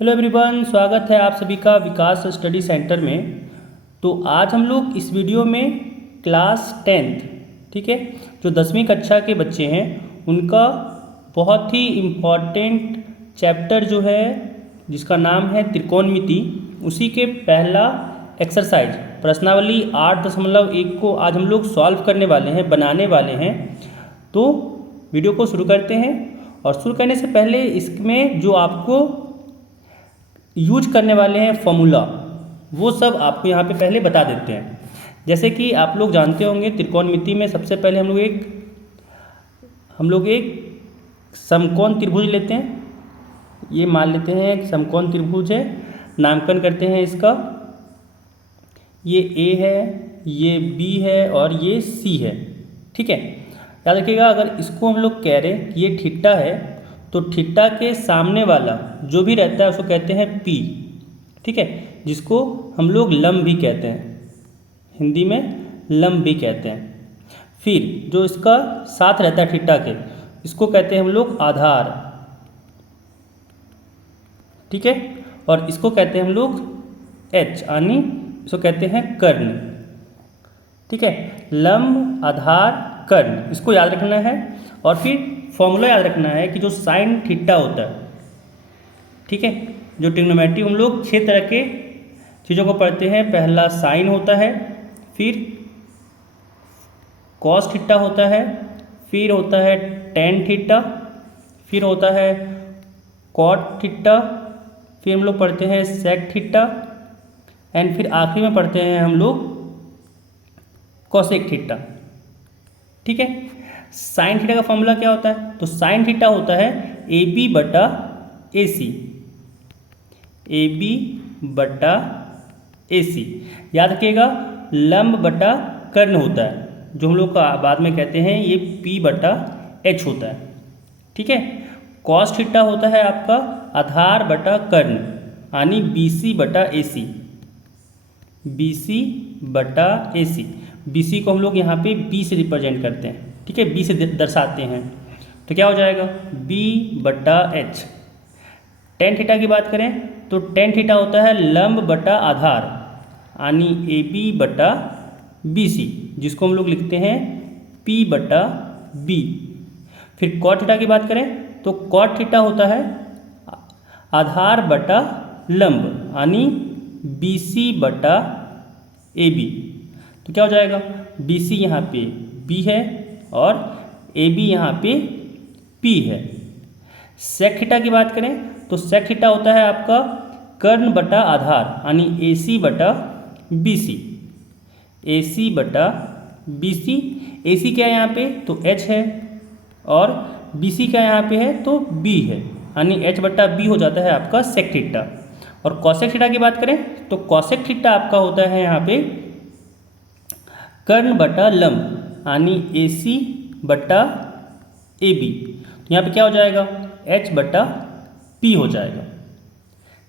Hello everyone, स्वागत है आप सभी का विकास स्टडी सेंटर में। तो आज हम लोग इस वीडियो में क्लास 10th, ठीक है, जो 10वीं कक्षा के बच्चे हैं उनका बहुत ही इम्पॉर्टेंट चैप्टर जो है जिसका नाम है त्रिकोणमिति, उसी के पहला एक्सरसाइज प्रश्नावली 8.1 को आज हम लोग सॉल्व करने वाले हैं, बनाने वाले हैं। तो वीडियो को शुरू करते हैं। और शुरू करने से पहले इसमें जो आपको यूज करने वाले हैं फॉर्मूला, वो सब आपको यहाँ पे पहले बता देते हैं। जैसे कि आप लोग जानते होंगे त्रिकोणमिति में सबसे पहले हम लोग एक समकोण त्रिभुज लेते हैं। ये मान लेते हैं एक समकोण त्रिभुज है, नामकरण करते हैं इसका। ये ए है, ये बी है और ये सी है, ठीक है। याद रखिएगा, अगर इसको हम लोग कह रहे हैं कि ये थीटा है तो थीटा के सामने वाला जो भी रहता है उसको कहते हैं पी, ठीक है, जिसको हम लोग लंब भी कहते हैं, हिंदी में लंब भी कहते हैं। फिर जो इसका साथ रहता है थीटा के, इसको कहते हैं हम लोग आधार, ठीक है। और इसको कहते हैं हम लोग एच, यानी इसको कहते हैं कर्ण, ठीक है। लंब, आधार, कर्ण, इसको याद रखना है। और फिर फॉर्मूला याद रखना है कि जो साइन थीटा होता है, ठीक है, जो ट्रिग्नोमेट्री हम लोग 6 तरह के चीज़ों को पढ़ते हैं। पहला साइन होता है, फिर कॉस थीटा होता है, फिर होता है टेन थीटा, फिर होता है कॉट थीटा, फिर हम लोग पढ़ते हैं सेक थीटा, एंड फिर आखिरी में पढ़ते हैं हम लोग कॉसेक थीटा, ठीक है। साइन थीटा का फॉर्मूला क्या होता है? तो साइन थीटा होता है ए बी बटा ए सी, ए बी बटा ए सी। याद रखिएगा, लंब बटा कर्ण होता है, जो हम लोग का बाद में कहते हैं ये पी बटा एच होता है, ठीक है। कॉस थीटा होता है आपका आधार बटा कर्ण, यानी बी सी बटा ए सी, बी सी बटा ए सी। बी सी को हम लोग यहाँ पे बी से रिप्रेजेंट करते हैं, ठीक है, बी से दर्शाते हैं। तो क्या हो जाएगा? बी बटा एच। टेन थीटा की बात करें तो टेन थीटा होता है लंब बटा आधार, यानी ए बी बटा बी सी, जिसको हम लोग लिखते हैं पी बटा बी। फिर कॉट थीटा की बात करें तो कॉट थीटा होता है आधार बटा लंब, यानी बी सी बटा ए बी। तो क्या हो जाएगा? बी सी यहाँ पे बी है और ए बी यहाँ पे पी है। सेक थीटा की बात करें तो सेक थीटा होता है आपका कर्ण बटा आधार, यानी ए सी बटा बी सी, ए सी बटा बी सी। ए सी क्या है यहाँ पे? तो एच है, और बी सी क्या यहाँ पे है? तो बी है, यानी एच बटा बी हो जाता है आपका सेक थीटा। और कॉसेक थीटा की बात करें तो कॉसेक थीटा आपका होता है यहाँ पे कर्ण बटा लंब, यानी ए सी बटा ए बी। तो यहाँ पे क्या हो जाएगा? एच बटा पी हो जाएगा,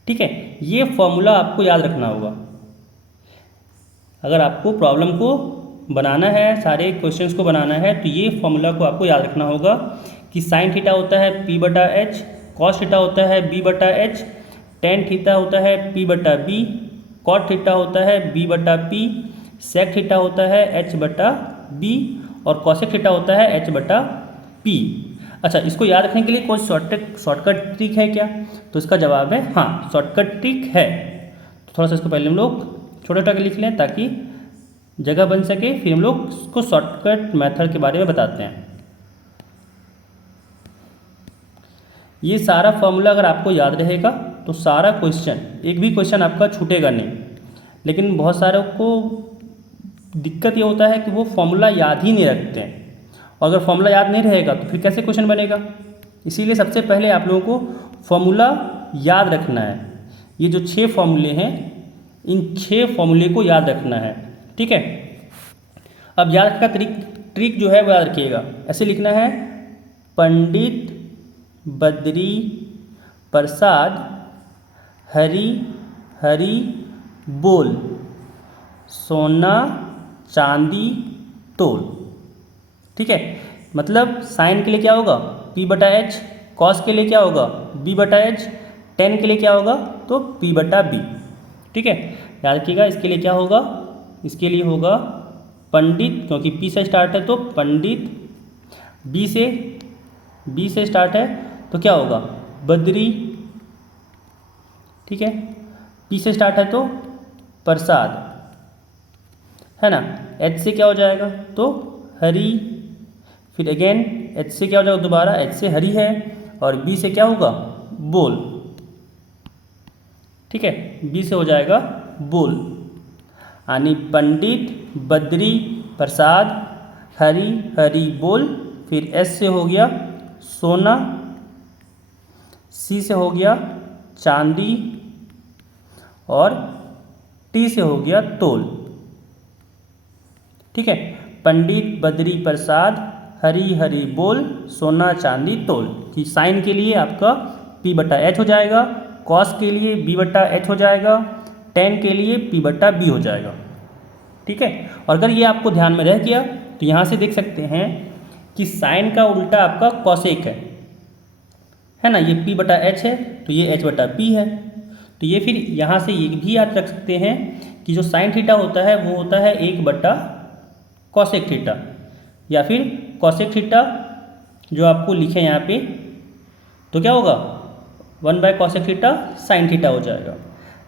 ठीक है। ये फॉर्मूला आपको याद रखना होगा अगर आपको प्रॉब्लम को बनाना है, सारे क्वेश्चंस को बनाना है, तो ये फॉर्मूला को आपको याद रखना होगा कि साइन थीटा होता है पी बटा एच, कॉस थीटा होता है बी बटा एच, टेन थीटा होता है पी बटा बी, कॉट थीटा होता है बी बटा पी, सेक थीटा होता है एच बटा बी, और कॉसेक थीटा होता है एच बटा पी। अच्छा, इसको याद रखने के लिए कोई शॉर्टकट ट्रिक है क्या? तो इसका जवाब है हाँ, शॉर्टकट ट्रिक है। तो थोड़ा सा इसको पहले हम लोग छोटा छोटा लिख लें ताकि जगह बन सके, फिर हम लोग इसको शॉर्टकट मेथड के बारे में बताते हैं। ये सारा फॉर्मूला अगर आपको याद रहेगा तो सारा क्वेश्चन, एक भी क्वेश्चन आपका छूटेगा नहीं। लेकिन बहुत सारों को दिक्कत ये होता है कि वो फॉर्मूला याद ही नहीं रखते हैं, और अगर फॉर्मूला याद नहीं रहेगा तो फिर कैसे क्वेश्चन बनेगा? इसीलिए सबसे पहले आप लोगों को फॉर्मूला याद रखना है। ये जो 6 फॉर्मूले हैं, इन 6 फॉर्मूले को याद रखना है, ठीक है। अब याद का ट्रिक जो है वो याद रखिएगा। ऐसे लिखना है, पंडित बद्री प्रसाद हरी हरी बोल, सोना चांदी तोल, ठीक है। मतलब साइन के लिए क्या होगा? पी बटा एच, कॉस के लिए क्या होगा? बी बटा एच, 10 के लिए क्या होगा, तो P बटा B। ठीक है, याद रखिएगा इसके लिए क्या होगा, इसके लिए होगा पंडित, क्योंकि P से स्टार्ट है तो पंडित, B से स्टार्ट है तो क्या होगा, बद्री। ठीक है, P से स्टार्ट है तो प्रसाद, है ना। H से क्या हो जाएगा, तो हरि, फिर अगेन H से क्या हो जाएगा, दोबारा H से हरि है, और B से क्या होगा, बोल। ठीक है, B से हो जाएगा बोल, यानी पंडित, बद्री, प्रसाद, हरि, हरि बोल। फिर S से हो गया सोना, C से हो गया चांदी, और T से हो गया तोल। ठीक है, पंडित, बद्री, प्रसाद, हरि, हरि बोल, सोना, चांदी, तोल। कि साइन के लिए आपका P बटा H हो जाएगा, कॉस के लिए B बटा H हो जाएगा, टेन के लिए P बटा B हो जाएगा। ठीक है, और अगर ये आपको ध्यान में रह गया तो यहाँ से देख सकते हैं कि साइन का उल्टा आपका कॉसेक है ना। ये P बटा H है तो ये H बटा P है। तो ये फिर यहाँ से ये भी याद रख सकते हैं कि जो साइन थीटा होता है वो होता है 1 बटा कॉसेक थीटा, या फिर कॉसेक थीटा जो आपको लिखे यहाँ पे, तो क्या होगा 1 bye cosec theta sine theta हो जाएगा।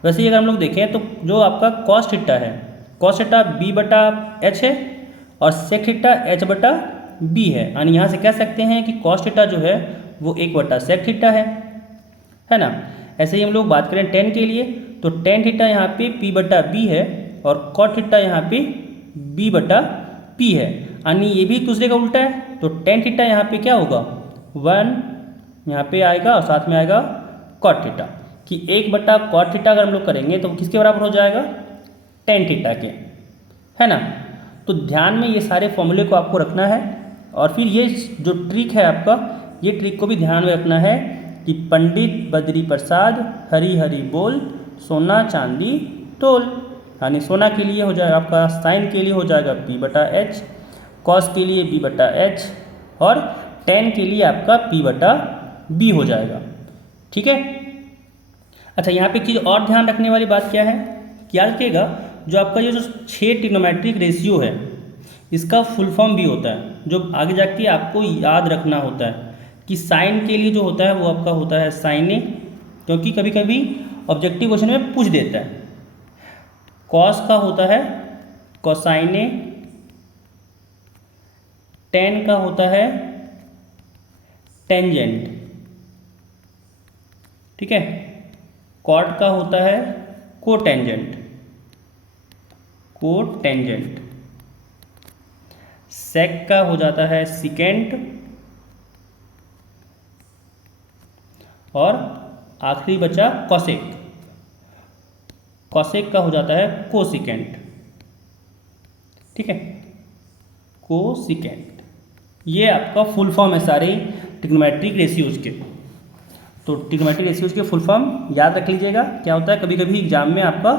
वैसे ही अगर हम लोग देखें तो जो आपका कॉस थीटा है, कॉस थीटा B बटा H है, और सेक थीटा H बटा B है। यानी यहाँ से कह सकते हैं कि कॉस थीटा जो है वो 1 बटा सेक थीटा है ना। ऐसे ही हम लोग बात करें टेन के लिए, तो टेन थीटा यहाँ पे P बटा B है, और कॉट थीटा यहाँ पे B बटा P है। यानी ये भी दूसरे का उल्टा है, तो टेन थीटा यहाँ पे क्या होगा 1 यहाँ पे आएगा, और साथ में आएगा कॉट थीटा। कि 1 बटा कॉट थीटा अगर हम लोग करेंगे तो किसके बराबर हो जाएगा, टेन थीटा के, है ना। तो ध्यान में ये सारे फॉर्मूले को आपको रखना है, और फिर ये जो ट्रिक है आपका, ये ट्रिक को भी ध्यान में रखना है कि पंडित, बद्री, प्रसाद, हरि, हरि बोल, सोना, चांदी, तोल। यानी सोना के लिए हो जाएगा आपका, साइन के लिए हो जाएगा P बटा H, कॉस के लिए B बटा H, और टेन के लिए आपका P बटा B हो जाएगा। ठीक है, अच्छा यहाँ पे एक चीज़ और ध्यान रखने वाली बात क्या है, क्या रखिएगा, जो आपका ये जो 6 ट्रिग्नोमेट्रिक रेशियो है इसका फुल फॉर्म भी होता है, जो आगे जाके आपको याद रखना होता है कि साइन के लिए जो होता है वो आपका होता है साइन ए, क्योंकि कभी कभी ऑब्जेक्टिव क्वेश्चन में पूछ देता है। कॉस का होता है कोसाइन ए, टेन का होता है टेंजेंट, ठीक है, कॉट का होता है कोटेंजेंट, सेक का हो जाता है सिकेंट, और आखिरी बचा कॉसेक, कॉसेक का हो जाता है कोसिकेंट। ठीक है, कोसिकेंट, ये आपका फुल फॉर्म है सारे ट्रिग्नोमेट्रिक रेशियोज के। तो ट्रिग्नोमेट्रिक रेशियोज के फुल फॉर्म याद रख लीजिएगा। क्या होता है, कभी कभी एग्जाम में आपका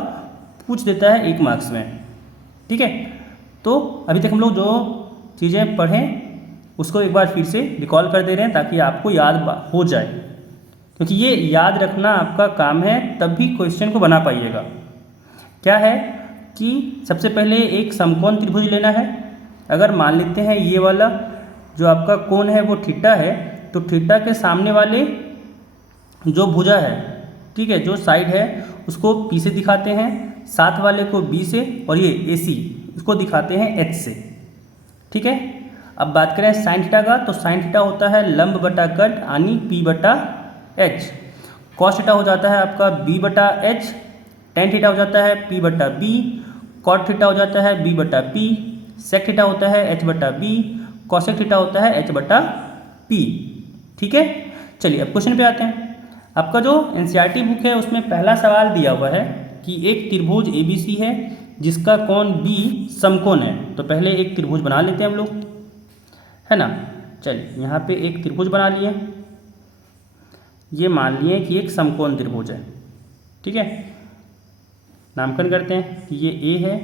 पूछ देता है 1 मार्क्स में। ठीक है, तो अभी तक हम लोग जो चीज़ें पढ़ें उसको एक बार फिर से रिकॉल कर दे रहे हैं ताकि आपको याद हो जाए, क्योंकि ये याद रखना आपका काम है, तब भी क्वेश्चन को बना पाइएगा। क्या है कि सबसे पहले एक समकोण त्रिभुज लेना है। अगर मान लेते हैं ये वाला जो आपका कोण है वो थीटा है, तो थीटा के सामने वाले जो भुजा है, ठीक है, जो साइड है उसको P से दिखाते हैं, साथ वाले को B से, और ये AC इसको दिखाते हैं H से। ठीक है, अब बात करें साइन थीटा का, तो साइन थीटा होता है लंब बटा कट, यानी P बटा H। कॉस थीटा हो जाता है आपका B बटा H, टेन थीटा हो जाता है P बटा B, कॉट थीटा हो जाता है B बटा P, सेक थीटा होता है H बटा B, कॉसेक थीटा होता है H बटा P। ठीक है, चलिए अब क्वेश्चन पे आते हैं। आपका जो NCERT बुक है उसमें पहला सवाल दिया हुआ है कि एक त्रिभुज ABC है जिसका कोण B समकोण है। तो पहले एक त्रिभुज बना लेते हैं हम लोग, है ना। चलिए यहाँ पे एक त्रिभुज बना लिए, ये मान लिए कि एक समकोण त्रिभुज है। ठीक है, नामकरण करते हैं कि ये A है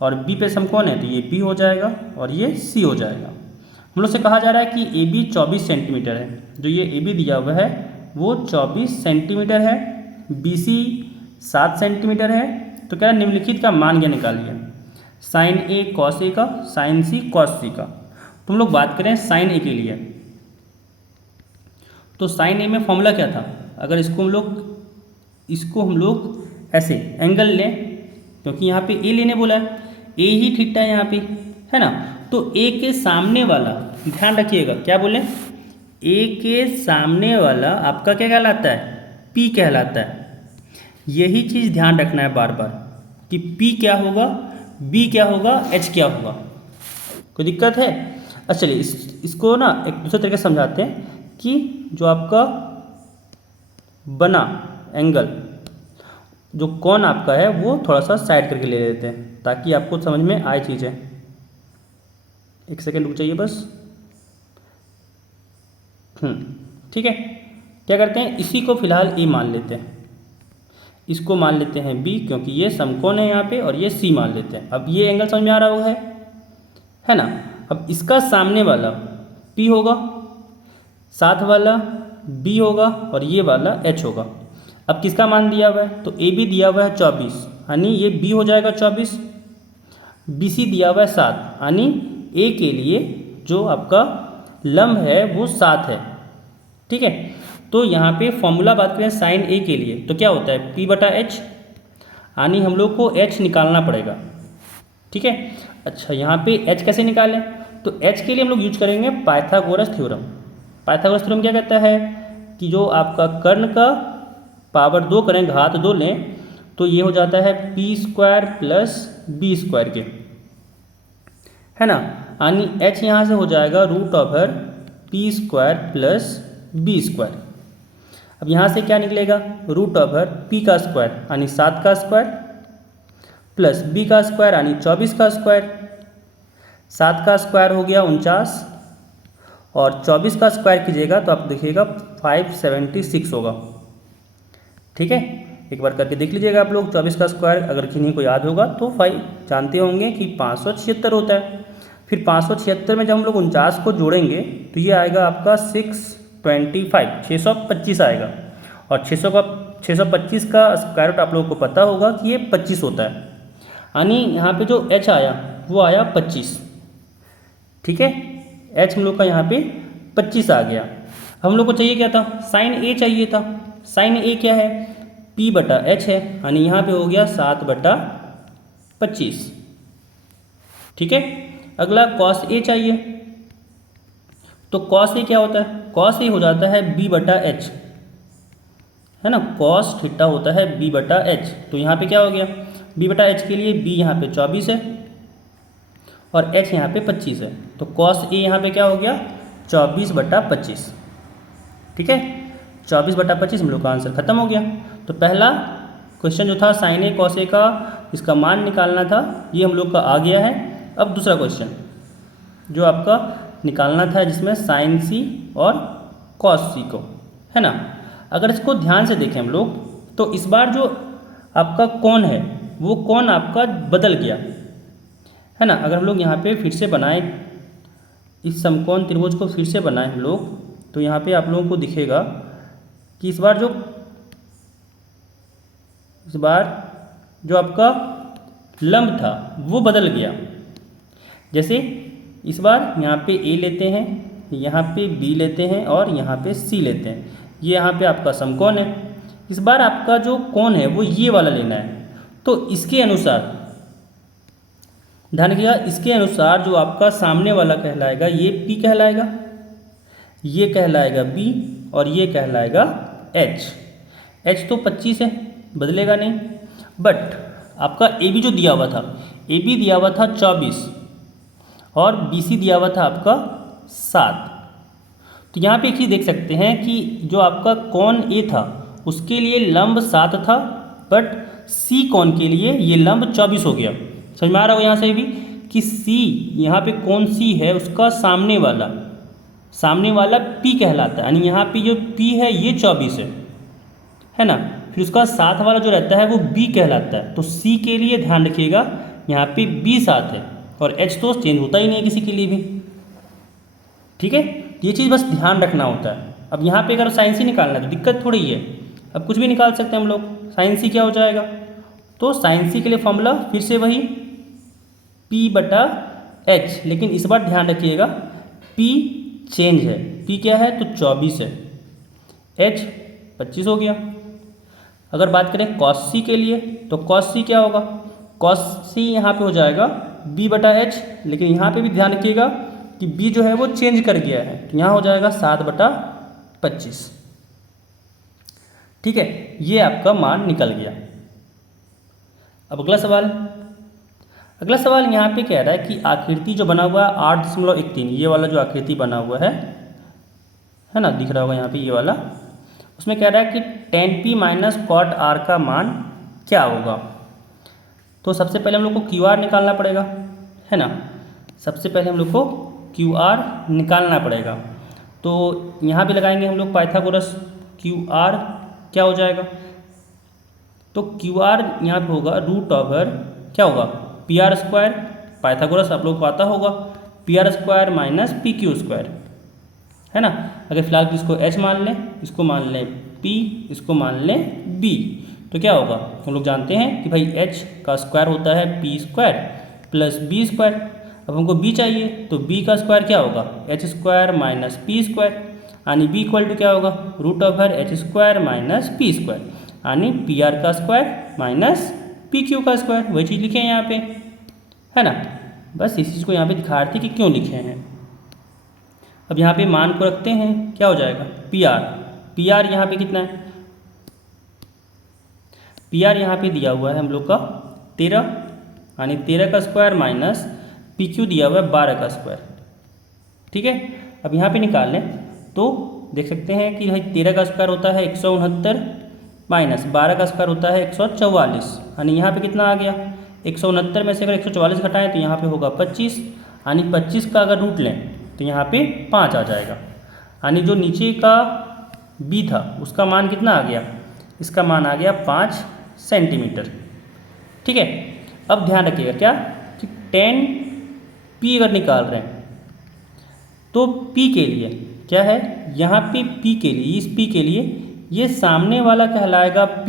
और B पे समकोण है, तो ये B हो जाएगा और ये C हो जाएगा। हम लोग से कहा जा रहा है कि AB 24 सेंटीमीटर है, जो ये AB दिया हुआ है वो 24 सेंटीमीटर है, BC 7 सेंटीमीटर है। तो क्या निम्नलिखित का मान क्या निकालिए, साइन A कॉस A का, साइन C कॉस C का। तुम लोग बात करें साइन A के लिए, तो साइन A में फॉर्मूला क्या था, अगर इसको हम लोग ऐसे एंगल लें, क्योंकि यहाँ पे A लेने बोला है, A ही थीटा है यहाँ पे, है ना। तो A के सामने वाला, ध्यान रखिएगा क्या बोले, A के सामने वाला आपका क्या कहलाता है, P कहलाता है। यही चीज़ ध्यान रखना है बार बार कि P क्या होगा, B क्या होगा, H क्या होगा। कोई दिक्कत है? अच्छा चलिए इसको ना एक दूसरे तरीके से समझाते हैं कि जो आपका बना एंगल, जो कौन आपका है वो थोड़ा सा साइड करके ले लेते हैं ताकि आपको समझ में आए चीज़ें। एक सेकंड रुक जाइए बस। ठीक है, क्या करते हैं, इसी को फिलहाल ए मान लेते हैं, इसको मान लेते हैं बी, क्योंकि ये समकोण है यहाँ पे, और ये सी मान लेते हैं। अब ये एंगल समझ में आ रहा होगा, है ना। अब इसका सामने वाला पी होगा, साथ वाला बी होगा, और ये वाला एच होगा। अब किसका मान दिया हुआ है, तो ए बी दिया हुआ है 24, यानी ये बी हो जाएगा 24, बी सी दिया हुआ है 7, यानी ए के लिए जो आपका लंब है वो 7 है। ठीक है, तो यहाँ पे फॉर्मूला बात करें साइन ए के लिए तो क्या होता है, P बटा H, यानी हम लोग को H निकालना पड़ेगा। ठीक है, अच्छा यहाँ पे H कैसे निकालें, तो H के लिए हम लोग यूज करेंगे पाइथागोरस थ्योरम। पाइथागोरस थ्योरम क्या कहता है कि जो आपका कर्ण का पावर 2 करें, घात 2 लें, तो ये हो जाता है P² प्लस B² के, है ना। यानी H यहाँ से हो जाएगा √ओवर P² प्लस B²। अब यहाँ से क्या निकलेगा, √ओवर P का स्क्वायर यानी 7 का स्क्वायर प्लस B का स्क्वायर यानी 24 का स्क्वायर। 7 का स्क्वायर हो गया 49, और 24 का स्क्वायर कीजिएगा तो आप देखिएगा 576 होगा। ठीक है, एक बार करके देख लीजिएगा आप लोग। 24 का स्क्वायर अगर किन्हीं को याद होगा तो 5 जानते होंगे कि 576 होता है। फिर 576 में जब हम लोग 49 को जोड़ेंगे तो ये आएगा आपका 625 आएगा, और 625 का स्क्वायर रूट आप लोगों को पता होगा कि ये 25 होता है, यानी यहाँ पे जो H आया वो आया 25। ठीक है, H हम लोग का यहाँ पे 25 आ गया। हम लोग को चाहिए क्या था, साइन A चाहिए था। साइन A क्या है, P बटा H है, यानी यहाँ पे हो गया 7 बटा 25। ठीक है, अगला कॉस A चाहिए, तो कॉस A क्या होता है, कॉस A हो जाता है B बटा H, है ना। कॉस थीटा होता है B बटा H, तो यहाँ पे क्या हो गया, B बटा H के लिए B यहाँ पे 24 है और H यहाँ पे 25 है, तो कॉस A यहाँ पे क्या हो गया 24 बटा 25। ठीक है, 24 बटा 25 हम लोग का आंसर खत्म हो गया। तो पहला क्वेश्चन जो था साइन A कॉस A का, इसका मान निकालना था, ये हम लोग का आ गया है। अब दूसरा क्वेश्चन जो आपका निकालना था जिसमें साइन C और कॉस C को, है ना। अगर इसको ध्यान से देखें हम लोग तो इस बार जो आपका कोण है वो कोण आपका बदल गया, है ना। अगर हम लोग यहाँ पे फिर से बनाएं, इस समकोण त्रिभुज को फिर से बनाएं हम लोग, तो यहाँ पे आप लोगों को दिखेगा कि इस बार जो आपका लंब था वो बदल गया। जैसे इस बार यहाँ पे A लेते हैं, यहाँ पे B लेते हैं और यहाँ पे C लेते हैं, ये यहाँ पे आपका समकोण है। इस बार आपका जो कोण है वो ये वाला लेना है, तो इसके अनुसार ध्यान रखिएगा, इसके अनुसार जो आपका सामने वाला कहलाएगा ये P कहलाएगा, ये कहलाएगा B और ये कहलाएगा H। H तो 25 है, बदलेगा नहीं, बट आपका AB जो दिया हुआ था, AB दिया हुआ था 24 और BC दिया हुआ था आपका 7। तो यहाँ पे एक चीज़ देख सकते हैं कि जो आपका कोण A था उसके लिए लंब 7 था, बट C कोण के लिए ये लंब 24 हो गया। समझ में आ रहा होगा यहाँ से भी कि C यहाँ पे कोण C है उसका सामने वाला P कहलाता है, यानी यहाँ पे जो P है ये 24 है ना। फिर उसका साथ वाला जो रहता है वो B कहलाता है, तो C के लिए ध्यान रखिएगा यहाँ पे B 7 है और H तो चेंज होता ही नहीं है किसी के लिए भी। ठीक है, ये चीज़ बस ध्यान रखना होता है। अब यहाँ पे अगर साइन सी निकालना है तो दिक्कत थोड़ी है, अब कुछ भी निकाल सकते हैं हम लोग। साइन सी क्या हो जाएगा, तो साइन सी के लिए फॉर्मूला फिर से वही P/H, लेकिन इस बार ध्यान रखिएगा P चेंज है, P क्या है तो 24 है, H 25 हो गया। अगर बात करें cos C के लिए तो cos C क्या होगा, cos C यहाँ पे हो जाएगा B/H, लेकिन यहाँ पे भी ध्यान रखिएगा कि B जो है वो चेंज कर गया है, तो यहाँ हो जाएगा 7/25। ठीक है, ये आपका मान निकल गया। अब अगला सवाल यहाँ पे कह रहा है कि आकृति जो बना हुआ है 8.13, ये वाला जो आकृति बना हुआ है ना, दिख रहा होगा यहाँ पे ये वाला, उसमें कह रहा है कि tan P minus cot R का मान क्या होगा। तो सबसे पहले हम लोग को QR निकालना पड़ेगा, है ना, सबसे पहले हम लोग को QR निकालना पड़ेगा। तो यहाँ पे लगाएंगे हम लोग पाइथागोरस। QR क्या हो जाएगा, तो QR यहाँ पे होगा √, क्या होगा PR², पाइथागोरस आप लोग को आता होगा, PR² माइनस PQ², है ना। अगर फिलहाल इसको H मान लें, इसको मान लें P, इसको मान लें B, तो क्या होगा, हम लोग जानते हैं कि भाई H का स्क्वायर होता है P² प्लस B²। अब हमको B चाहिए तो B का स्क्वायर क्या होगा H² माइनस P², यानी B इक्वल टू क्या होगा √H² माइनस P², यानी PR का स्क्वायर माइनस PQ का स्क्वायर। वही चीज़ लिखे हैं यहाँ पे, है ना, बस इस चीज़ को यहाँ पे दिखा रहे थे कि क्यों लिखे हैं। अब यहाँ पे मान को रखते हैं, क्या हो जाएगा PR यहाँ पे कितना है, PR यहाँ पे दिया हुआ है हम लोग का 13, यानी 13 का स्क्वायर माइनस PQ दिया हुआ है 12 का स्क्वायर। ठीक है, अब यहाँ पे निकाल लें तो देख सकते हैं कि भाई 13 का स्क्वायर होता है 169 माइनस 12 का स्क्वायर होता है 144, यानी यहाँ पे कितना आ गया 169 में से अगर 144 घटाएं तो यहाँ पे होगा 25, यानी 25 का अगर रूट लें तो यहाँ पे 5 आ जाएगा, यानी जो नीचे का B था उसका मान कितना आ गया, इसका मान आ गया 5 सेंटीमीटर। ठीक है, अब ध्यान रखिएगा क्या कि tan P अगर निकाल रहे हैं तो P के लिए क्या है, यहाँ पे P के लिए, इस P के लिए ये सामने वाला कहलाएगा P,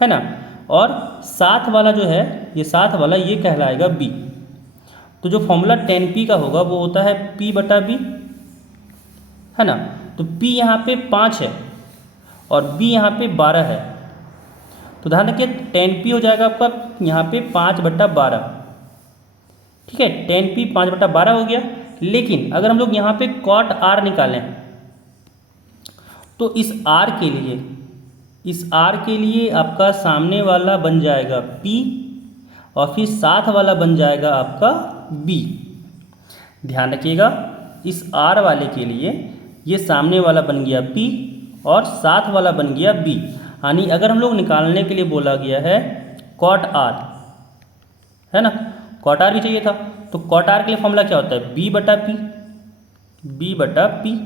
है ना, और साथ वाला जो है, ये साथ वाला ये कहलाएगा B। तो जो फॉर्मूला tan P का होगा वो होता है P/B, है ना। तो P यहाँ पे 5 है और B यहाँ पे 12 है, तो ध्यान रखिए tan P हो जाएगा आपका यहाँ पे 5/12। ठीक है, tan P 5/12 हो गया। लेकिन अगर हम लोग यहाँ पे cot R निकालें तो इस R के लिए आपका सामने वाला बन जाएगा P और फिर साथ वाला बन जाएगा आपका B। ध्यान रखिएगा इस R वाले के लिए ये सामने वाला बन गया P और साथ वाला बन गया B, यानी अगर हम लोग निकालने के लिए बोला गया है cot R, है ना, cot R भी चाहिए था, तो cot R के लिए फॉर्मूला क्या होता है B/P।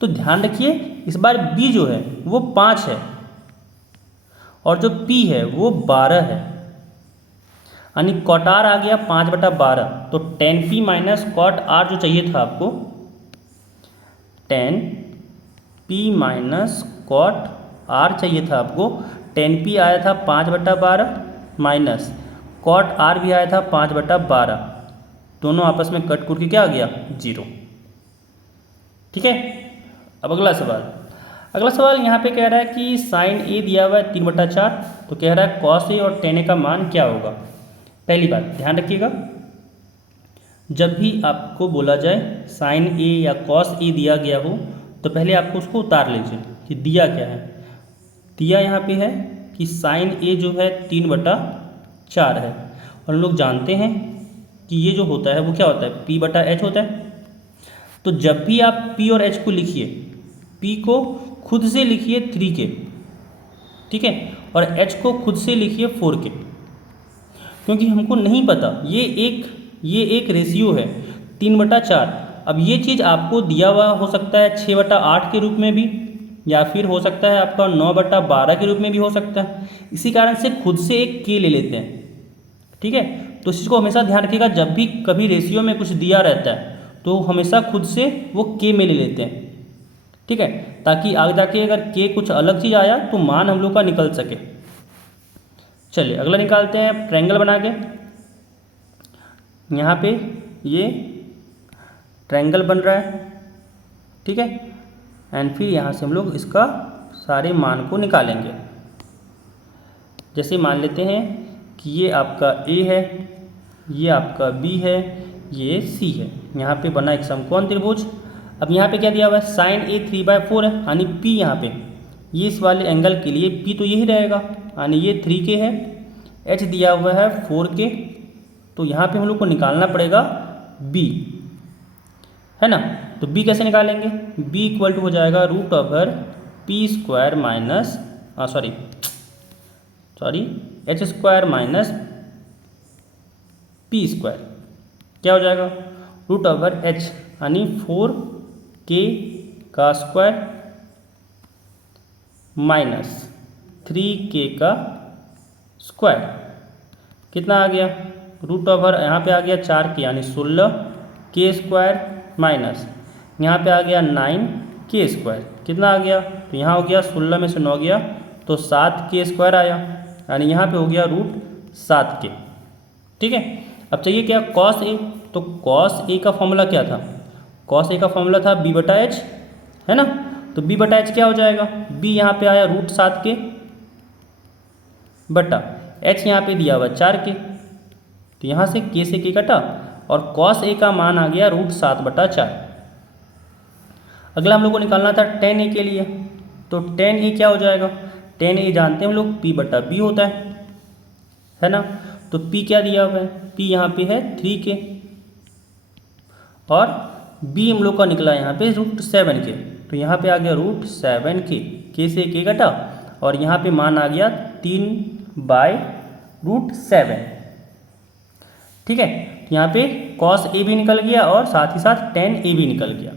तो ध्यान रखिए इस बार B जो है वो 5 है और जो P है वो 12 है, यानी cot R आ गया 5/12। तो tan P minus cot R जो चाहिए था आपको, tan P minus cot R चाहिए था आपको, tan P आया था 5/12 माइनस cot R भी आया था 5/12, दोनों आपस में कट कुट के क्या आ गया 0। ठीक है, अब अगला सवाल यहाँ पे कह रहा है कि साइन A दिया हुआ है 3/4, तो कह रहा है cos A और tan A का मान क्या होगा। पहली बात ध्यान रखिएगा, जब भी आपको बोला जाए साइन A या cos A दिया गया हो तो पहले आपको उसको उतार लीजिए कि दिया क्या है। दिया यहाँ पे है कि साइन A जो है 3/4 है, और हम लोग जानते हैं कि ये जो होता है वो क्या होता है P/H होता है। तो जब भी आप P और H को लिखिए, P को खुद से लिखिए 3 के, ठीक है, और H को खुद से लिखिए 4 के, क्योंकि हमको नहीं पता ये एक रेशियो है 3/4। अब ये चीज़ आपको दिया हुआ हो सकता है 6/8 के रूप में भी, या फिर हो सकता है आपका 9/12 के रूप में भी हो सकता है। इसी कारण से खुद से एक के ले लेते हैं। ठीक है, तो इस चीज़ को हमेशा ध्यान रखिएगा, जब भी कभी रेशियो में कुछ दिया रहता है तो हमेशा खुद से वो के में ले लेते हैं। ठीक है, ताकि आगे जाके अगर के कुछ अलग चीज़ आया तो मान हम लोग का निकल सके। चलिए अगला निकालते हैं ट्रायंगल बना के। यहाँ पे ये ट्रायंगल बन रहा है, ठीक है, एंड फिर यहाँ से हम लोग इसका सारे मान को निकालेंगे। जैसे मान लेते हैं कि ये आपका ए है, ये आपका बी है, ये सी है। यहाँ पे बना एक समकोण त्रिभुज। अब यहाँ पे क्या दिया हुआ है, साइन ए 3/4 है, यानी पी यहाँ पे ये इस वाले एंगल के लिए पी तो यही रहेगा, यानी ये 3K है। एच दिया हुआ है 4K, तो यहाँ पे हम लोग को निकालना पड़ेगा बी, है ना। तो बी कैसे निकालेंगे, बी इक्वल टू हो जाएगा √p² minus h² minus p²। क्या हो जाएगा, √h यानी 4K का स्क्वायर माइनस 3K का स्क्वायर। कितना आ गया, √ यहाँ पे आ गया 4K यानी 16K² माइनस यहाँ पे आ गया 9K²। कितना आ गया, तो यहाँ हो गया 16 में से 9 गया तो 7K² आया, यानी यहाँ पे हो गया √7K। ठीक है, अब चाहिए क्या, cos A। तो cos A का फॉर्मूला क्या था, cos A का फॉर्मूला था b/h, है ना। तो b/h क्या हो जाएगा, b यहाँ पे आया √7K बटा h यहाँ पे दिया हुआ 4K, तो यहाँ से K से K कटा और cos A का मान आ गया √7/4। अगला हम लोग को निकालना था tan A के लिए। तो tan A क्या हो जाएगा, tan A जानते हैं हम लोग p/b होता है ना। तो p क्या दिया हुआ है, p यहाँ पे है 3K और b हम लोग का निकला यहाँ पे √7K, तो यहाँ पे आ गया √7K, K से K कटा और यहाँ पे मान आ गया 3/√7। ठीक है, तो यहाँ पे cos A भी निकल गया और साथ ही साथ tan A भी निकल गया।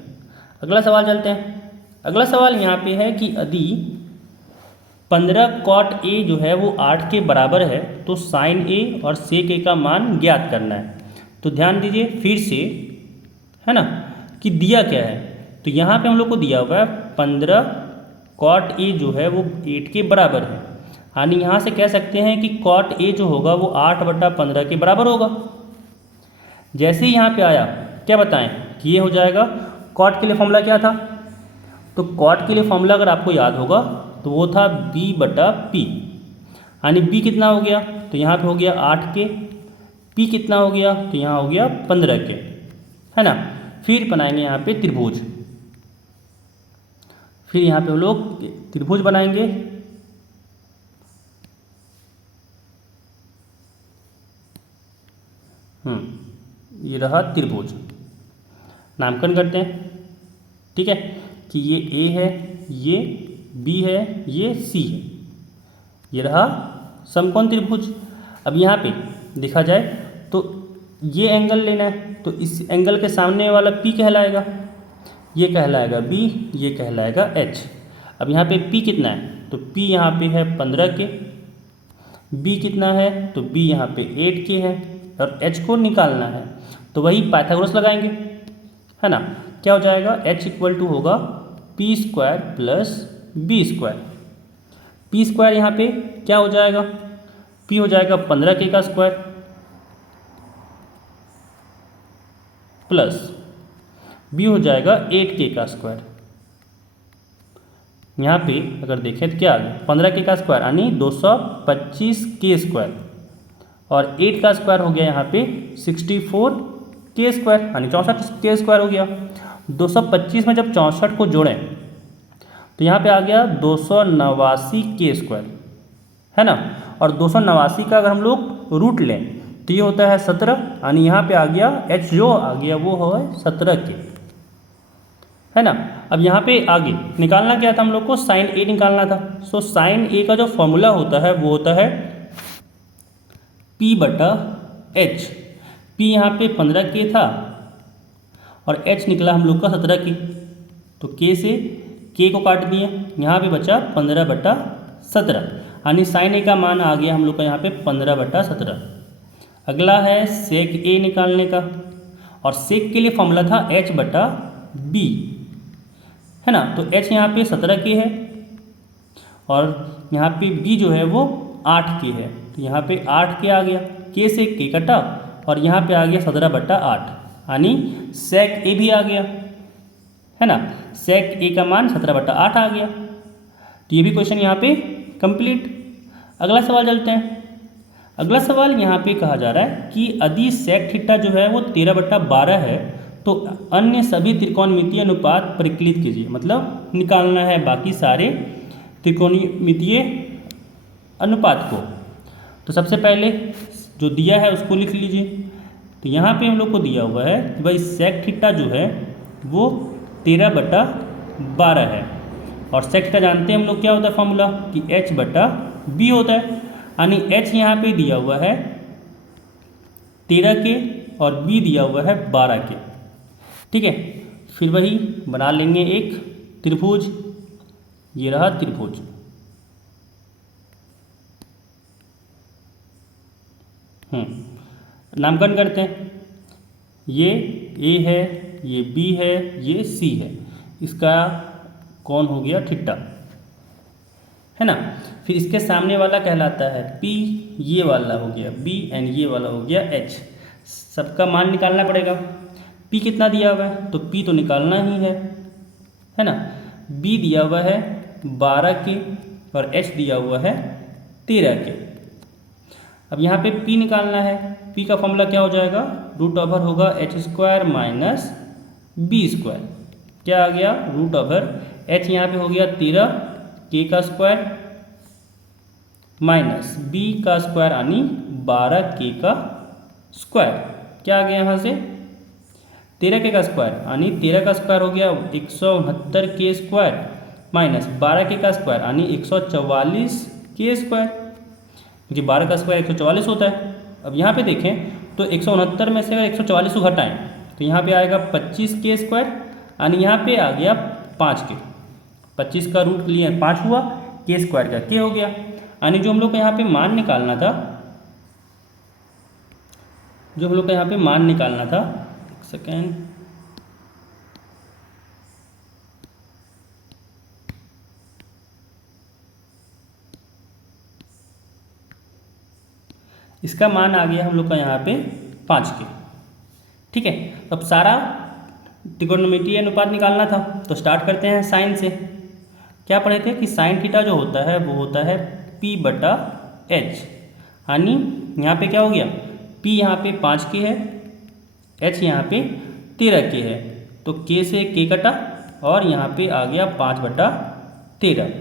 अगला सवाल चलते हैं। अगला सवाल यहाँ पे है कि यदि 15 cot A जो है वो 8 के बराबर है तो sin A और sec A का मान ज्ञात करना है। तो ध्यान दीजिए फिर से, है ना, कि दिया क्या है। तो यहाँ पे हम लोग को दिया हुआ है 15 cot A जो है वो 8 के बराबर है, यानी यहाँ से कह सकते हैं कि cot A जो होगा वो 8/15 के बराबर होगा। जैसे ही यहाँ पे आया क्या बताएं कि ये हो जाएगा, cot के लिए फॉर्मूला क्या था, तो cot के लिए फॉर्मूला अगर आपको याद होगा तो वो था b/p, यानी b कितना हो गया, तो यहाँ पे हो गया 8K, p कितना हो गया, तो यहाँ हो गया 15K, है ना। फिर बनाएंगे यहाँ पे त्रिभुज, फिर यहाँ पे हम लोग त्रिभुज बनाएंगे। ये रहा त्रिभुज, नामकरण करते हैं। ठीक है, कि ये A है, ये B है, ये C है, ये रहा समकोण त्रिभुज। अब यहाँ पे देखा जाए तो ये एंगल लेना है, तो इस एंगल के सामने वाला P कहलाएगा, ये कहलाएगा B, ये कहलाएगा H। अब यहाँ पे P कितना है, तो P यहाँ पे है 15K, B कितना है, तो B यहाँ पे 8K है और H को निकालना है, तो वही पाइथागोरस लगाएंगे, है ना। क्या हो जाएगा, H इक्वल टू होगा p² प्लस b²। p² यहाँ पे क्या हो जाएगा, p हो जाएगा 15K का स्क्वायर प्लस b हो जाएगा 8K का स्क्वायर। यहाँ पे अगर देखें तो क्या आ गया, 15K का स्क्वायर यानी 225K² और 8 का स्क्वायर हो गया यहाँ पे 64K² यानी 64K² हो गया। 225 में जब 64 को जोड़ें तो यहाँ पे आ गया 289K², है ना। और 289 का अगर हम लोग रूट लें तो ये होता है 17, यानी यहाँ पे आ गया H जो आ गया वो है 17K, है ना। अब यहाँ पे आगे निकालना क्या था हम लोग को, साइन A निकालना था। सो साइन A का जो फॉर्मूला होता है वो होता है p/h। p यहाँ पे 15K था और h निकला हम लोग का 17K, तो K से K को काट दिए, यहाँ पे बचा 15/17, यानी साइन A का मान आ गया हम लोग का यहाँ पे 15/17। अगला है सेक A निकालने का, और सेक के लिए फॉर्मूला था h/b, है ना। तो h यहाँ पे 17k है और यहाँ पे b जो है वो 8k है। तो यहाँ पे 8k आ गया, k से k कटा और यहाँ पे आ गया 17/8, यानी sec a भी आ गया, है ना। sec a का मान 17/8 आ गया। तो ये भी क्वेश्चन यहाँ पे कंप्लीट। अगला सवाल चलते हैं। अगला सवाल यहाँ पे कहा जा रहा है कि यदि sec थीटा जो है वो 13/12 है तो अन्य सभी त्रिकोणमितीय अनुपात परिकलित कीजिए, मतलब निकालना है बाकी सारे त्रिकोणमितीय अनुपात को। तो सबसे पहले जो दिया है उसको लिख लीजिए। तो यहाँ पे हम लोग को दिया हुआ है कि भाई sec थीटा जो है वो 13/12 है और sec थीटा जानते हैं हम लोग क्या होता है फॉर्मूला कि h/b होता है, यानी h यहाँ पे दिया हुआ है 13k और b दिया हुआ है 12k। ठीक है, फिर वही बना लेंगे एक त्रिभुज, ये रहा त्रिभुज। नामकरण करते हैं। ये a है, ये b है, ये c है, इसका कौन हो गया थीटा, है ना। फिर इसके सामने वाला कहलाता है p, ये वाला हो गया b एंड ये वाला हो गया h। सबका मान निकालना पड़ेगा। p कितना दिया हुआ है तो p तो निकालना ही है ना। b दिया हुआ है 12k और h दिया हुआ है 13k। अब यहाँ पे p निकालना है। p का फॉर्मूला क्या हो जाएगा, रूट ओवर होगा h² माइनस b²। क्या आ गया, रूट ओवर h यहाँ पे हो गया 13k का स्क्वायर माइनस b का स्क्वायर यानी 12k का स्क्वायर। क्या आ गया यहाँ से 13k का स्क्वायर यानी 13 का स्क्वायर हो गया 169k स्क्वायर माइनस 12k का स्क्वायर यानी 144k स्क्वायर, क्योंकि 12 का स्क्वायर 144 होता है। अब यहाँ पे देखें तो 169 में से अगर 144 को घटाएं तो यहाँ पे आएगा 25k स्क्वायर, यानी यहाँ पे आ गया 5k। 25 का रूट लिए 5 हुआ, k स्क्वायर का k हो गया, यानी जो हम लोग को यहाँ पे मान निकालना था, एक सेकेंड, इसका मान आ गया हम लोग का यहाँ पे 5k। ठीक है, तो अब सारा त्रिकोणमितीय अनुपात निकालना था, तो स्टार्ट करते हैं साइन से। क्या पढ़े थे कि साइन थीटा जो होता है वो होता है p/h, यानी यहाँ पे क्या हो गया, p यहाँ पे 5k है, h यहाँ पे 13k है, तो k से k कटा और यहाँ पे आ गया 5/13,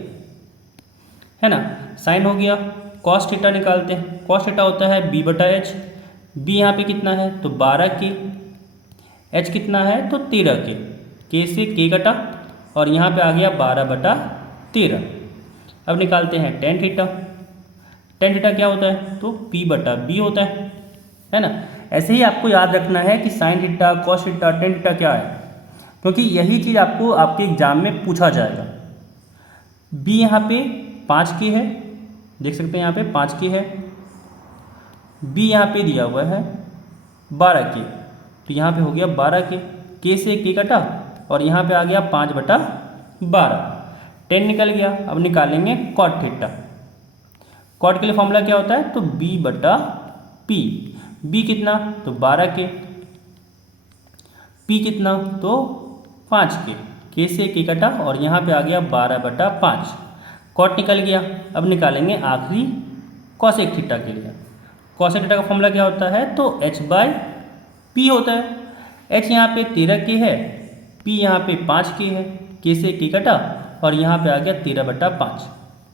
है ना। साइन हो गया। कॉस थीटा निकालते हैं। कॉस थीटा होता है b/h। b यहाँ पे कितना है तो 12k, h कितना है तो 13k, k से k कटा और यहाँ पे आ गया 12/13। अब निकालते हैं टेन थीटा। टेन थीटा क्या होता है तो p/b होता है ना। ऐसे ही आपको याद रखना है कि sine theta, cos theta, tan theta क्या है, क्योंकि यही चीज़ आपको आपके एग्जाम में पूछा जाएगा। b यहाँ पे 5k है, देख सकते हैं यहाँ पे 5k है, b यहाँ पे दिया हुआ है 12k, तो यहाँ पे हो गया 12k, k से k कटा और यहाँ पे आ गया 5/12, 10 निकल गया। अब निकालेंगे कॉट थीटा। कॉट के लिए फॉर्मूला क्या होता है तो b/p। b कितना तो 12k, p कितना तो 5k, k से k कटा और यहाँ पे आ गया 12/5, कॉट निकल गया। अब निकालेंगे आखिरी कॉसेक थीटा के लिए। कॉसेक थीटा का फॉर्मूला क्या होता है तो h/p होता है। h यहाँ पे 13k है, p यहाँ पे 5k है, k से k कटा और यहाँ पे आ गया 13/5।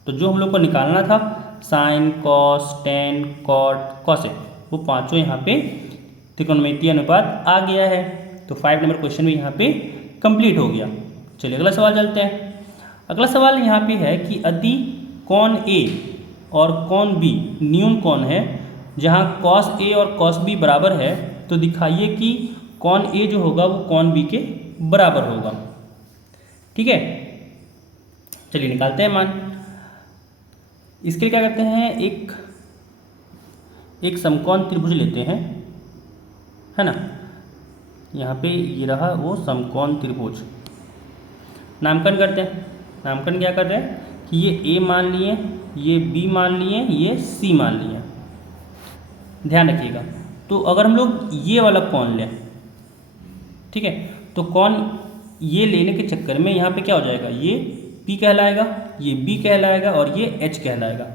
तो जो हम लोग को निकालना था sine, cos, tan, cot, cosec, वो पांचों यहाँ पे त्रिकोणमितीय अनुपात आ गया है। तो 5 नंबर क्वेश्चन भी यहाँ पे कंप्लीट हो गया। चलिए अगला सवाल चलते हैं। अगला सवाल यहाँ पे है कि यदि कोण A और कोण B न्यून कोण है जहाँ cos A और cos B बराबर है, तो दिखाइए कि कोण A जो होगा वो कोण B के बराबर होगा। ठीक है, चलिए निकालते हैं मान। इसके लिए क्या करते हैं, एक समकोण त्रिभुज लेते हैं, है ना। यहाँ पे ये रहा वो समकोण त्रिभुज। नामकरण करते हैं। नामकरण क्या कर रहे हैं कि ये ए मान लिए, ये बी मान लिए, ये सी मान लिए। ध्यान रखिएगा। तो अगर हम लोग ये वाला कौन लें, ठीक है, तो कौन ये लेने के चक्कर में यहाँ पे क्या हो जाएगा, ये P कहलाएगा, ये B कहलाएगा और ये H कहलाएगा।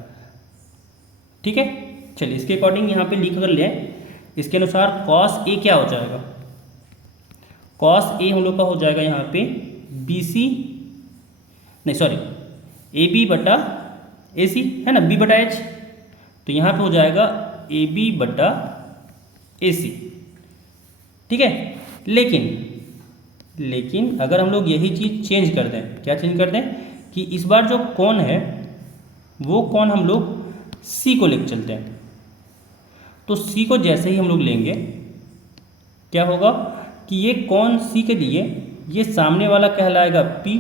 ठीक है, चलिए इसके अकॉर्डिंग यहाँ पे लिख कर लें। इसके अनुसार cos A क्या हो जाएगा, cos A हम लोग का हो जाएगा यहाँ पे BC, नहीं सॉरी AB बटा AC है ना, B बटा H, तो यहाँ पे हो जाएगा AB बटा AC। ठीक है, लेकिन अगर हम लोग यही चीज़ चेंज कर दें, क्या चेंज कर दें कि इस बार जो कौन है वो कौन हम लोग C को लेकर चलते हैं। तो C को जैसे ही हम लोग लेंगे क्या होगा कि ये कौन C के लिए ये सामने वाला कहलाएगा P,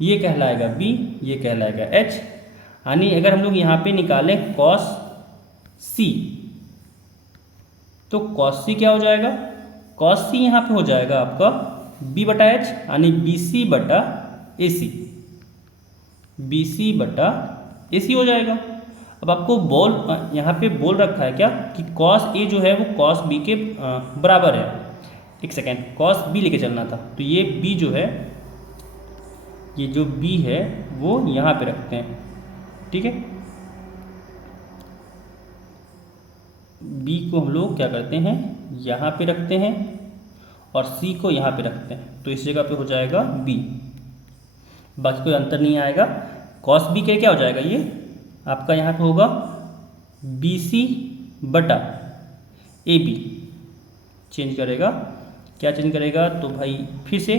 ये कहलाएगा B, ये कहलाएगा H। यानी अगर हम लोग यहाँ पे निकालें cos C, तो cos C क्या हो जाएगा, cos C यहाँ पे हो जाएगा आपका B बटा H, यानी BC बटा AC, BC बटा AC हो जाएगा। अब आपको बोल यहाँ पे बोल रखा है क्या कि cos A जो है वो cos B के बराबर है। एक सेकेंड, cos B लेके चलना था, तो ये B जो है, ये जो B है वो यहाँ पे रखते हैं। ठीक है, B को हम लोग क्या करते हैं, यहाँ पे रखते हैं और C को यहाँ पे रखते हैं, तो इस जगह पे हो जाएगा B, बाकी कोई अंतर नहीं आएगा। cos B के क्या हो जाएगा, ये आपका यहाँ पे होगा BC बटा AB। चेंज करेगा, क्या चेंज करेगा, तो भाई फिर से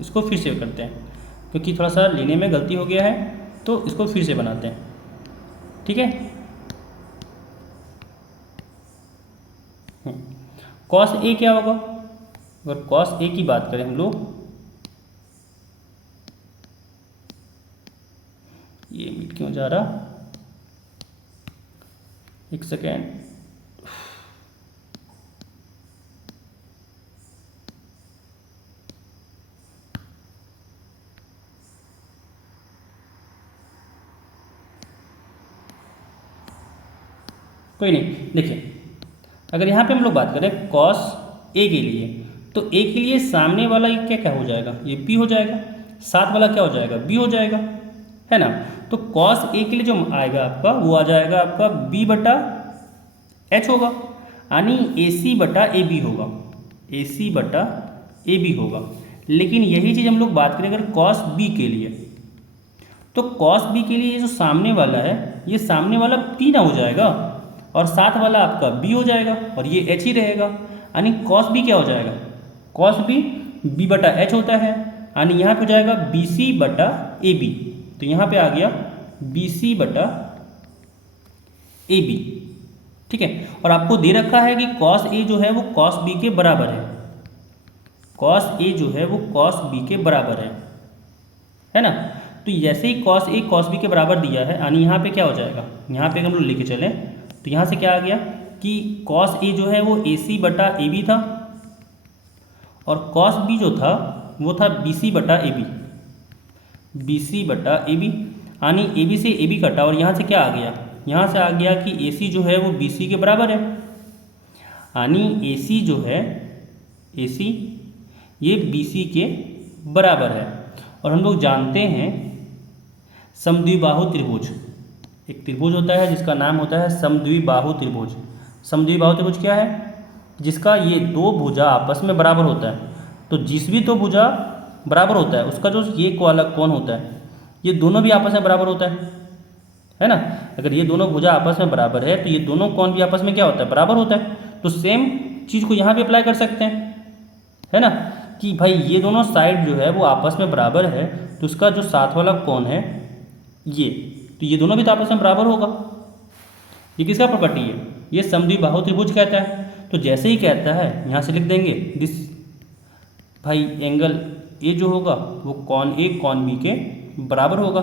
इसको फिर से करते हैं, क्योंकि थोड़ा सा लेने में गलती हो गया है, तो इसको फिर से बनाते हैं। ठीक है, cos A क्या होगा, अगर cos A की बात करें हम लोग, ये मिट क्यों जा रहा, एक सेकेंड, कोई नहीं। देखिए अगर यहाँ पे हम लोग बात करें cos A के लिए, तो A के लिए सामने वाला ये क्या हो जाएगा, ये P हो जाएगा, साथ वाला क्या हो जाएगा, B हो जाएगा, है ना। तो cos A के लिए जो आएगा आपका वो आ जाएगा आपका B बटा H होगा, यानी AC बटा AB होगा, AC बटा AB होगा। लेकिन यही चीज़ हम लोग बात करें अगर cos B के लिए, तो cos B के लिए ये जो सामने वाला है, ये सामने वाला P ना हो जाएगा और साथ वाला आपका B हो जाएगा और ये H ही रहेगा, यानी cos B क्या हो जाएगा, cos B B बटा H होता है, यानी यहाँ पे हो जाएगा BC बटा AB, तो यहाँ पे आ गया BC बटा AB। ठीक है, और आपको दे रखा है कि cos A जो है वो cos B के बराबर है, cos A जो है वो cos B के बराबर है ना। तो जैसे ही cos A cos B के बराबर दिया है, यानी यहाँ पे क्या हो जाएगा, यहाँ पे हम लोग लेके चलें तो यहाँ से क्या आ गया कि cos A जो है वो AC बटा AB था और cos B जो था वो था BC बटा AB, BC बटा AB, यानी AB से AB कटा और यहाँ से क्या आ गया, यहाँ से आ गया कि AC जो है वो BC के बराबर है, यानी AC जो है AC ये BC के बराबर है। और हम लोग जानते हैं समद्विबाहु त्रिभुज, एक त्रिभुज होता है जिसका नाम होता है समद्विबाहु त्रिभुज। समद्विबाहु त्रिभुज क्या है, जिसका ये दो भुजा आपस में बराबर होता है, तो जिस भी दो भुजा बराबर होता है उसका जो ये वाला कोण होता है, ये दोनों भी आपस में बराबर होता है ना। अगर ये दोनों भुजा आपस में बराबर है तो ये दोनों कोण भी आपस में क्या होता है, बराबर होता है। तो सेम चीज़ को यहाँ भी अप्लाई कर सकते हैं, है ना, कि भाई ये दोनों साइड जो है वो आपस में बराबर है, तो उसका जो साथ वाला कोण है ये, तो ये दोनों भी तो आपस में बराबर होगा। ये किसका प्रॉपर्टी है, ये समद्विबाहु त्रिभुज कहता है। तो जैसे ही कहता है यहाँ से लिख देंगे दिस, भाई एंगल ए जो होगा वो कॉन ए कॉन बी के बराबर होगा।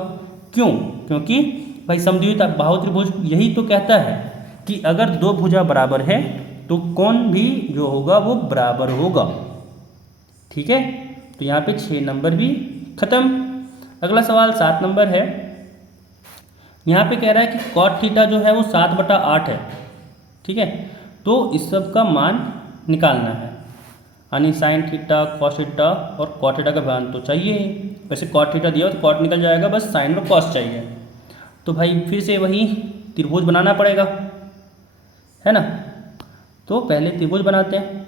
क्यों, क्योंकि भाई समद्विबाहु त्रिभुज यही तो कहता है कि अगर दो भुजा बराबर है तो कोण भी जो होगा वो बराबर होगा। ठीक है, तो यहाँ पे 6 नंबर भी खत्म। अगला सवाल 7 नंबर है। यहाँ पे कह रहा है कि कॉट थीटा जो है वो 7/8 है, ठीक है। तो इस सब का मान निकालना है, यानी साइन थीटा, कॉस थीटा और कॉट थीटा का मान तो चाहिए ही। वैसे कॉट थीटा दिया हो तो कॉट निकल जाएगा, बस साइन और कॉस चाहिए। तो भाई फिर से वही त्रिभुज बनाना पड़ेगा, है ना। तो पहले त्रिभुज बनाते हैं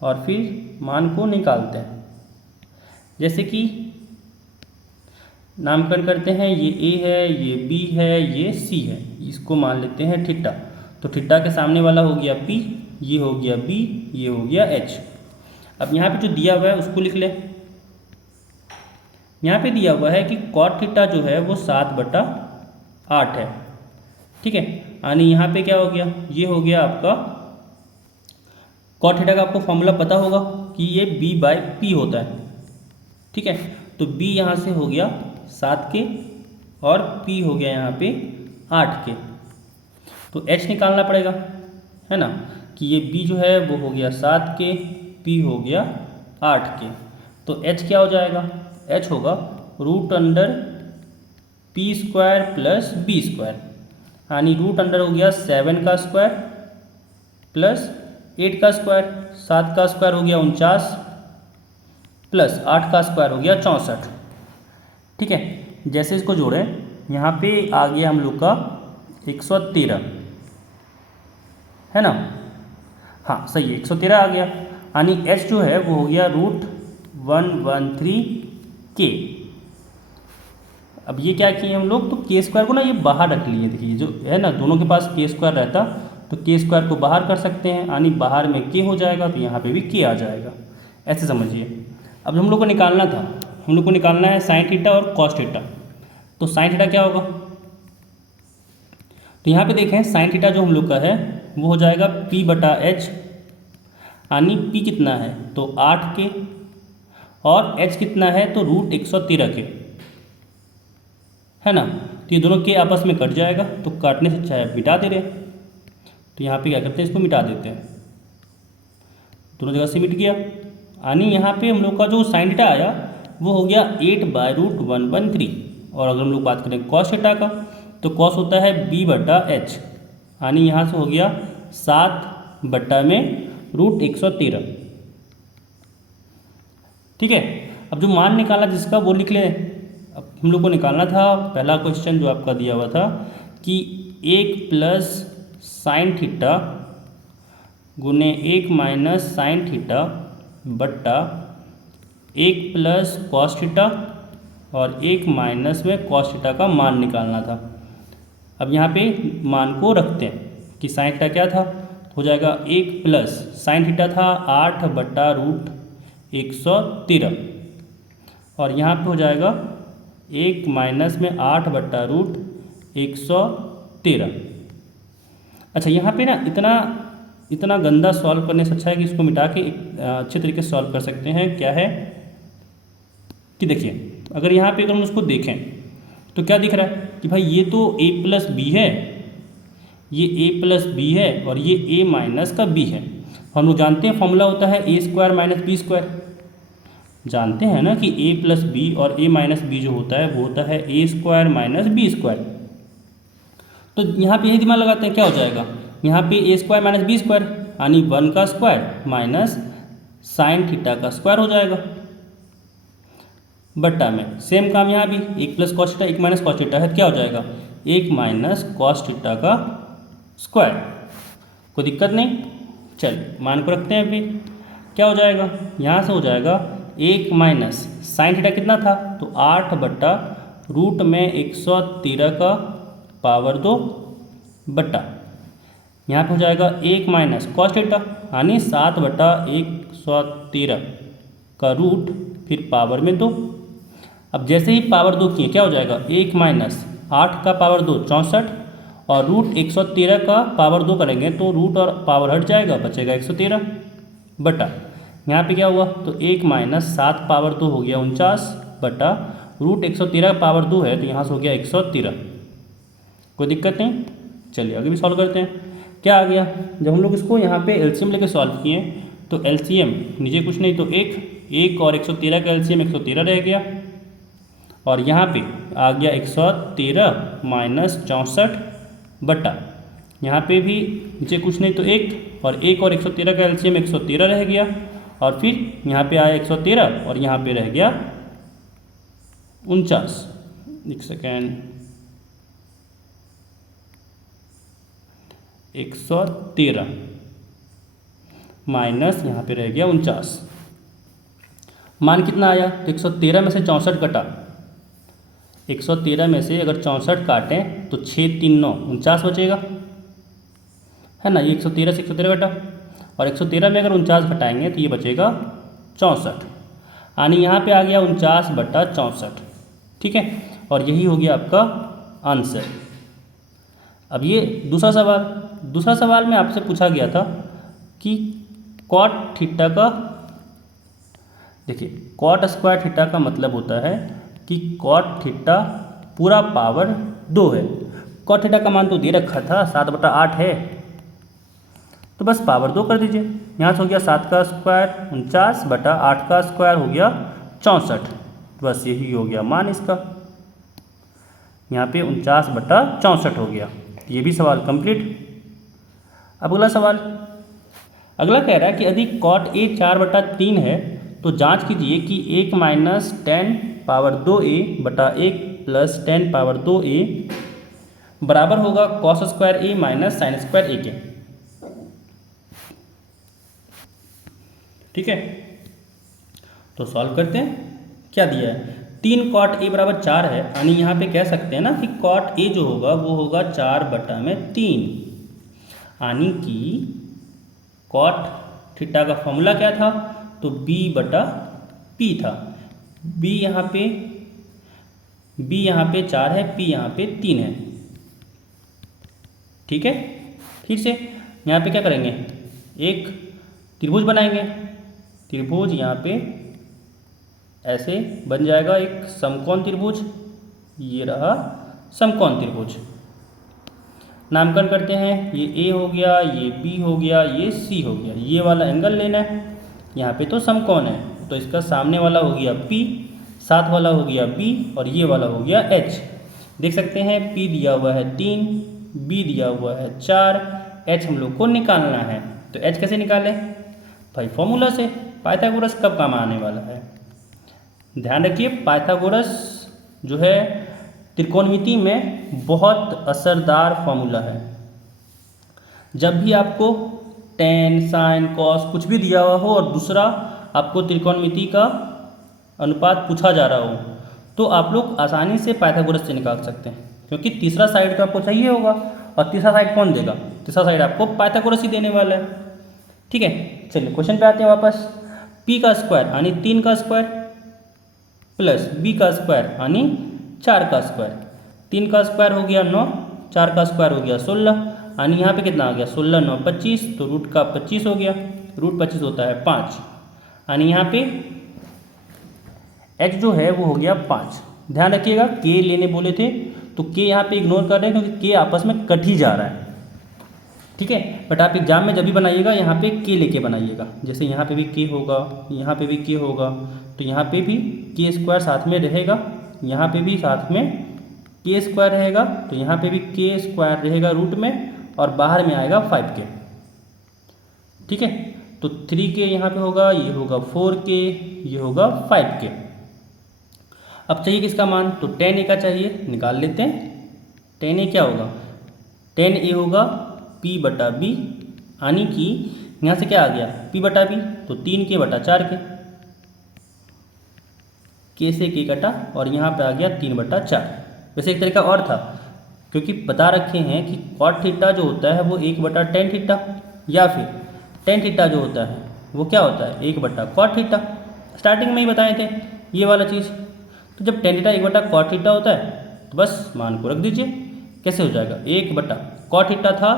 और फिर मान को निकालते हैं। जैसे कि नामकरण करते हैं, ये ए है, ये बी है, ये सी है, इसको मान लेते हैं थीटा। तो थीटा के सामने वाला हो गया पी, ये हो गया बी, ये हो गया एच। अब यहाँ पे जो दिया हुआ है उसको लिख ले। यहाँ पे दिया हुआ है कि कॉट थीटा जो है वो 7/8 है, ठीक है। यानी यहाँ पे क्या हो गया, ये हो गया आपका कॉट थीटा का। आपको फॉर्मूला पता होगा कि ये b/p होता है, ठीक है। तो b यहाँ से हो गया 7 के और p हो गया यहाँ पे 8 के। तो h निकालना पड़ेगा, है ना, कि ये b जो है वो हो गया 7 के, p हो गया 8 के। तो h क्या हो जाएगा, h होगा √p² प्लस b², यानी √अंडर हो गया 7 का स्क्वायर प्लस 8 का स्क्वायर, 7 का स्क्वायर हो गया 49 प्लस 8 का स्क्वायर हो गया 64, ठीक है। जैसे इसको जोड़ें, यहाँ पे आ गया हम लोग का 113, है ना। हाँ सही है, 113 आ गया। यानी h जो है वो हो गया √113k। अब ये क्या किए हम लोग, तो k² को ना ये बाहर रख लिए। देखिए जो है ना, दोनों के पास k² रहता तो k² को बाहर कर सकते हैं, यानी बाहर में k हो जाएगा तो यहाँ पे भी k आ जाएगा, ऐसे समझिए। अब हम लोग को निकालना था, हम लोग को निकालना है साइन थीटा और कॉस थीटा। तो साइन थीटा क्या होगा, तो यहाँ पे देखें साइन थीटा जो हम लोग का है वो हो जाएगा p/h, यानी p कितना है तो 8 के और h कितना है तो √113 के, है ना। तो ये दोनों के आपस में कट जाएगा, तो काटने से अच्छा है मिटा दे रहे। तो यहाँ पे क्या करते हैं, इसको मिटा देते हैं, दोनों जगह से मिट गया। यानी यहाँ पे हम लोग का जो साइन थीटा आया वो हो गया 8/√113। और अगर हम लोग बात करें कॉस थीटा का, तो कॉस होता है b/h, यानी यहाँ से हो गया 7/√113, ठीक है। अब जो मान निकाला जिसका वो लिख ले। अब हम लोग को निकालना था पहला क्वेश्चन जो आपका दिया हुआ था कि 1 प्लस साइन थीटा गुने 1 माइनस साइन थीटा बट्टा 1 प्लस कॉस थीटा और 1 माइनस में कॉस थीटा का मान निकालना था। अब यहाँ पे मान को रखते हैं कि साइन थीटा क्या था, हो जाएगा 1 प्लस साइन थीटा था 8/√113 और यहाँ पे हो जाएगा 1 माइनस में 8/√113। अच्छा यहाँ पे ना इतना गंदा सॉल्व करने से अच्छा है कि इसको मिटा के अच्छे तरीके से सॉल्व कर सकते हैं। क्या है कि देखिए, अगर यहाँ पे अगर हम उसको देखें तो क्या दिख रहा है कि भाई ये तो a प्लस बी है, ये a प्लस बी है और ये a माइनस का b है। हम लोग जानते हैं फॉर्मूला होता है a² माइनस b², जानते हैं ना कि a प्लस बी और a माइनस बी जो होता है वो होता है a² माइनस b²। तो यहाँ पे यही दिमाग लगाते हैं, क्या हो जाएगा यहाँ पे a² माइनस b² यानी 1 का स्क्वायर माइनस साइन थीटा का स्क्वायर हो जाएगा बट्टा में। सेम काम यहाँ भी 1 plus cos theta 1 minus cos theta है, क्या हो जाएगा 1 माइनस कॉस थीटा का स्क्वायर। कोई दिक्कत नहीं, चल मान को रखते हैं। फिर क्या हो जाएगा, यहाँ से हो जाएगा 1 माइनस साइन थीटा कितना था तो 8/√113 का पावर 2 बट्टा यहाँ पे हो जाएगा 1 माइनस कॉस थीटा यानी 7/113 का रूट फिर पावर में 2। अब जैसे ही पावर 2 किए क्या हो जाएगा 1 माइनस 8 का पावर 2 64 और √113 का पावर 2 करेंगे तो रूट और पावर हट जाएगा, बचेगा 113 बटा यहाँ पे क्या हुआ तो 1 माइनस 7 पावर 2 हो गया 49 बटा √113 का पावर 2 है तो यहाँ से हो गया 113। कोई दिक्कत नहीं, चलिए आगे भी सॉल्व करते हैं। क्या आ गया, जब हम लोग इसको यहाँ पे एलसीएम लेके सॉल्व किए तो एलसीएम नीचे कुछ नहीं तो एक और 113 का एलसीएम 113 रह गया, और यहाँ पे आ गया 113 माइनस 64 बटा, यहाँ पे भी नीचे कुछ नहीं तो एक और 113 का एलसीएम 113 रह गया, और फिर यहाँ पे आया 113 और यहाँ पे रह गया 49। एक सेकेंड, 113 माइनस यहाँ पे रह गया 49, मान कितना आया? तो 113 में से 64 कटा, 113 में से अगर 64 काटें तो 6 3 9 49 बचेगा, है ना। ये 113 से 113 कटा, और 113 में अगर 49 घटाएंगे तो ये बचेगा 64, यानी यहाँ पे आ गया 49 बटा 64, ठीक है। और यही हो गया आपका आंसर। अब ये दूसरा सवाल में आपसे पूछा गया था कि कॉट थीटा का, देखिए कॉट स्क्वायर थीटा का मतलब होता है कि कॉट थीटा पूरा पावर 2 है। कॉट थीटा का मान तो दे रखा था 7/8 है, तो बस पावर 2 कर दीजिए। यहाँ से हो गया 7 का स्क्वायर 49 बटा 8 का स्क्वायर हो गया 64, बस यही हो गया मान इसका। यहाँ पे 49 बटा 64 हो गया। ये भी सवाल कंप्लीट। अब अगला सवाल, अगला कह रहा है कि यदि कॉट ए 4/3 है तो जांच कीजिए कि 1 माइनस 10 पावर 2a बटा 1 प्लस 10 पावर 2a बराबर होगा कॉस स्क्वायर ए माइनस साइन स्क्वायर ए के। ठीक है, तो सॉल्व करते हैं। क्या दिया है? 3 कॉट ए बराबर 4 है, यानी यहाँ पे कह सकते हैं ना कि कॉट ए जो होगा वो होगा 4/3, यानी कि कॉट थीटा का फॉर्मूला क्या था? तो b/p था। b यहाँ पे 4 है, p यहाँ पे 3 है। ठीक है, फिर से यहाँ पे क्या करेंगे? एक त्रिभुज बनाएंगे। त्रिभुज यहाँ पे ऐसे बन जाएगा, एक समकोण त्रिभुज। ये रहा समकोण त्रिभुज। नामकरण करते हैं, ये ए हो गया, ये बी हो गया, ये सी हो गया। ये वाला एंगल लेना है, यहाँ पे तो समकोण है, तो इसका सामने वाला हो गया P, साथ वाला हो गया B, और ये वाला हो गया H। देख सकते हैं P दिया हुआ है 3, B दिया हुआ है 4, H हम लोग को निकालना है। तो H कैसे निकालें भाई? फॉर्मूला से। पाइथागोरस कब काम आने वाला है? ध्यान रखिए, पाइथागोरस जो है त्रिकोणमिति में बहुत असरदार फॉर्मूला है। जब भी आपको टेन, साइन, कॉस कुछ भी दिया हुआ हो और दूसरा आपको त्रिकोणमिति का अनुपात पूछा जा रहा हो, तो आप लोग आसानी से पाइथागोरस से निकाल सकते हैं, क्योंकि तीसरा साइड तो आपको चाहिए होगा, और तीसरा साइड कौन देगा? तीसरा साइड आपको पाइथागोरस ही देने वाला है। ठीक है, चलिए क्वेश्चन पे आते हैं वापस। p का स्क्वायर यानी 3 का स्क्वायर प्लस b का स्क्वायर यानी 4 का स्क्वायर। 3 का स्क्वायर हो गया 9, 4 का स्क्वायर हो गया 16, यानी यहाँ पे कितना आ गया? 16 9 25, तो रूट का 25 हो गया। रूट 25 होता है 5, यानी यहाँ पे x जो है वो हो गया 5। ध्यान रखिएगा, k लेने बोले थे तो k यहाँ पे इग्नोर कर रहे हैं, क्योंकि k आपस में कट ही जा रहा है। ठीक है, बट आप एग्जाम में जब भी बनाइएगा यहाँ पे k लेके बनाइएगा। जैसे यहाँ पे भी k होगा, यहाँ पे भी k होगा, तो यहाँ पे भी k स्क्वायर साथ में रहेगा, यहाँ पे भी साथ में k स्क्वायर रहेगा, तो यहाँ पे भी k स्क्वायर रहेगा रूट में, और बाहर में आएगा 5k। ठीक है, तो 3k यहाँ पे होगा, ये होगा 4k, ये होगा 5k। अब चाहिए किसका मान? तो tan a का चाहिए, निकाल लेते हैं। tan a क्या होगा? tan a होगा p/b, यानी कि यहाँ से क्या आ गया? p/b, तो 3k/4k, k से k कटा और यहाँ पे आ गया 3/4। वैसे एक तरीका और था, क्योंकि बता रखे हैं कि कॉट थीटा जो होता है वो 1/tan थीटा, या फिर tan थीटा जो होता है वो क्या होता है? 1/cot theta. स्टार्टिंग में ही बताए थे ये वाला चीज़। तो जब tan थीटा 1/cot थीटा होता है तो बस मान को रख दीजिए। कैसे हो जाएगा? 1/cot थीटा था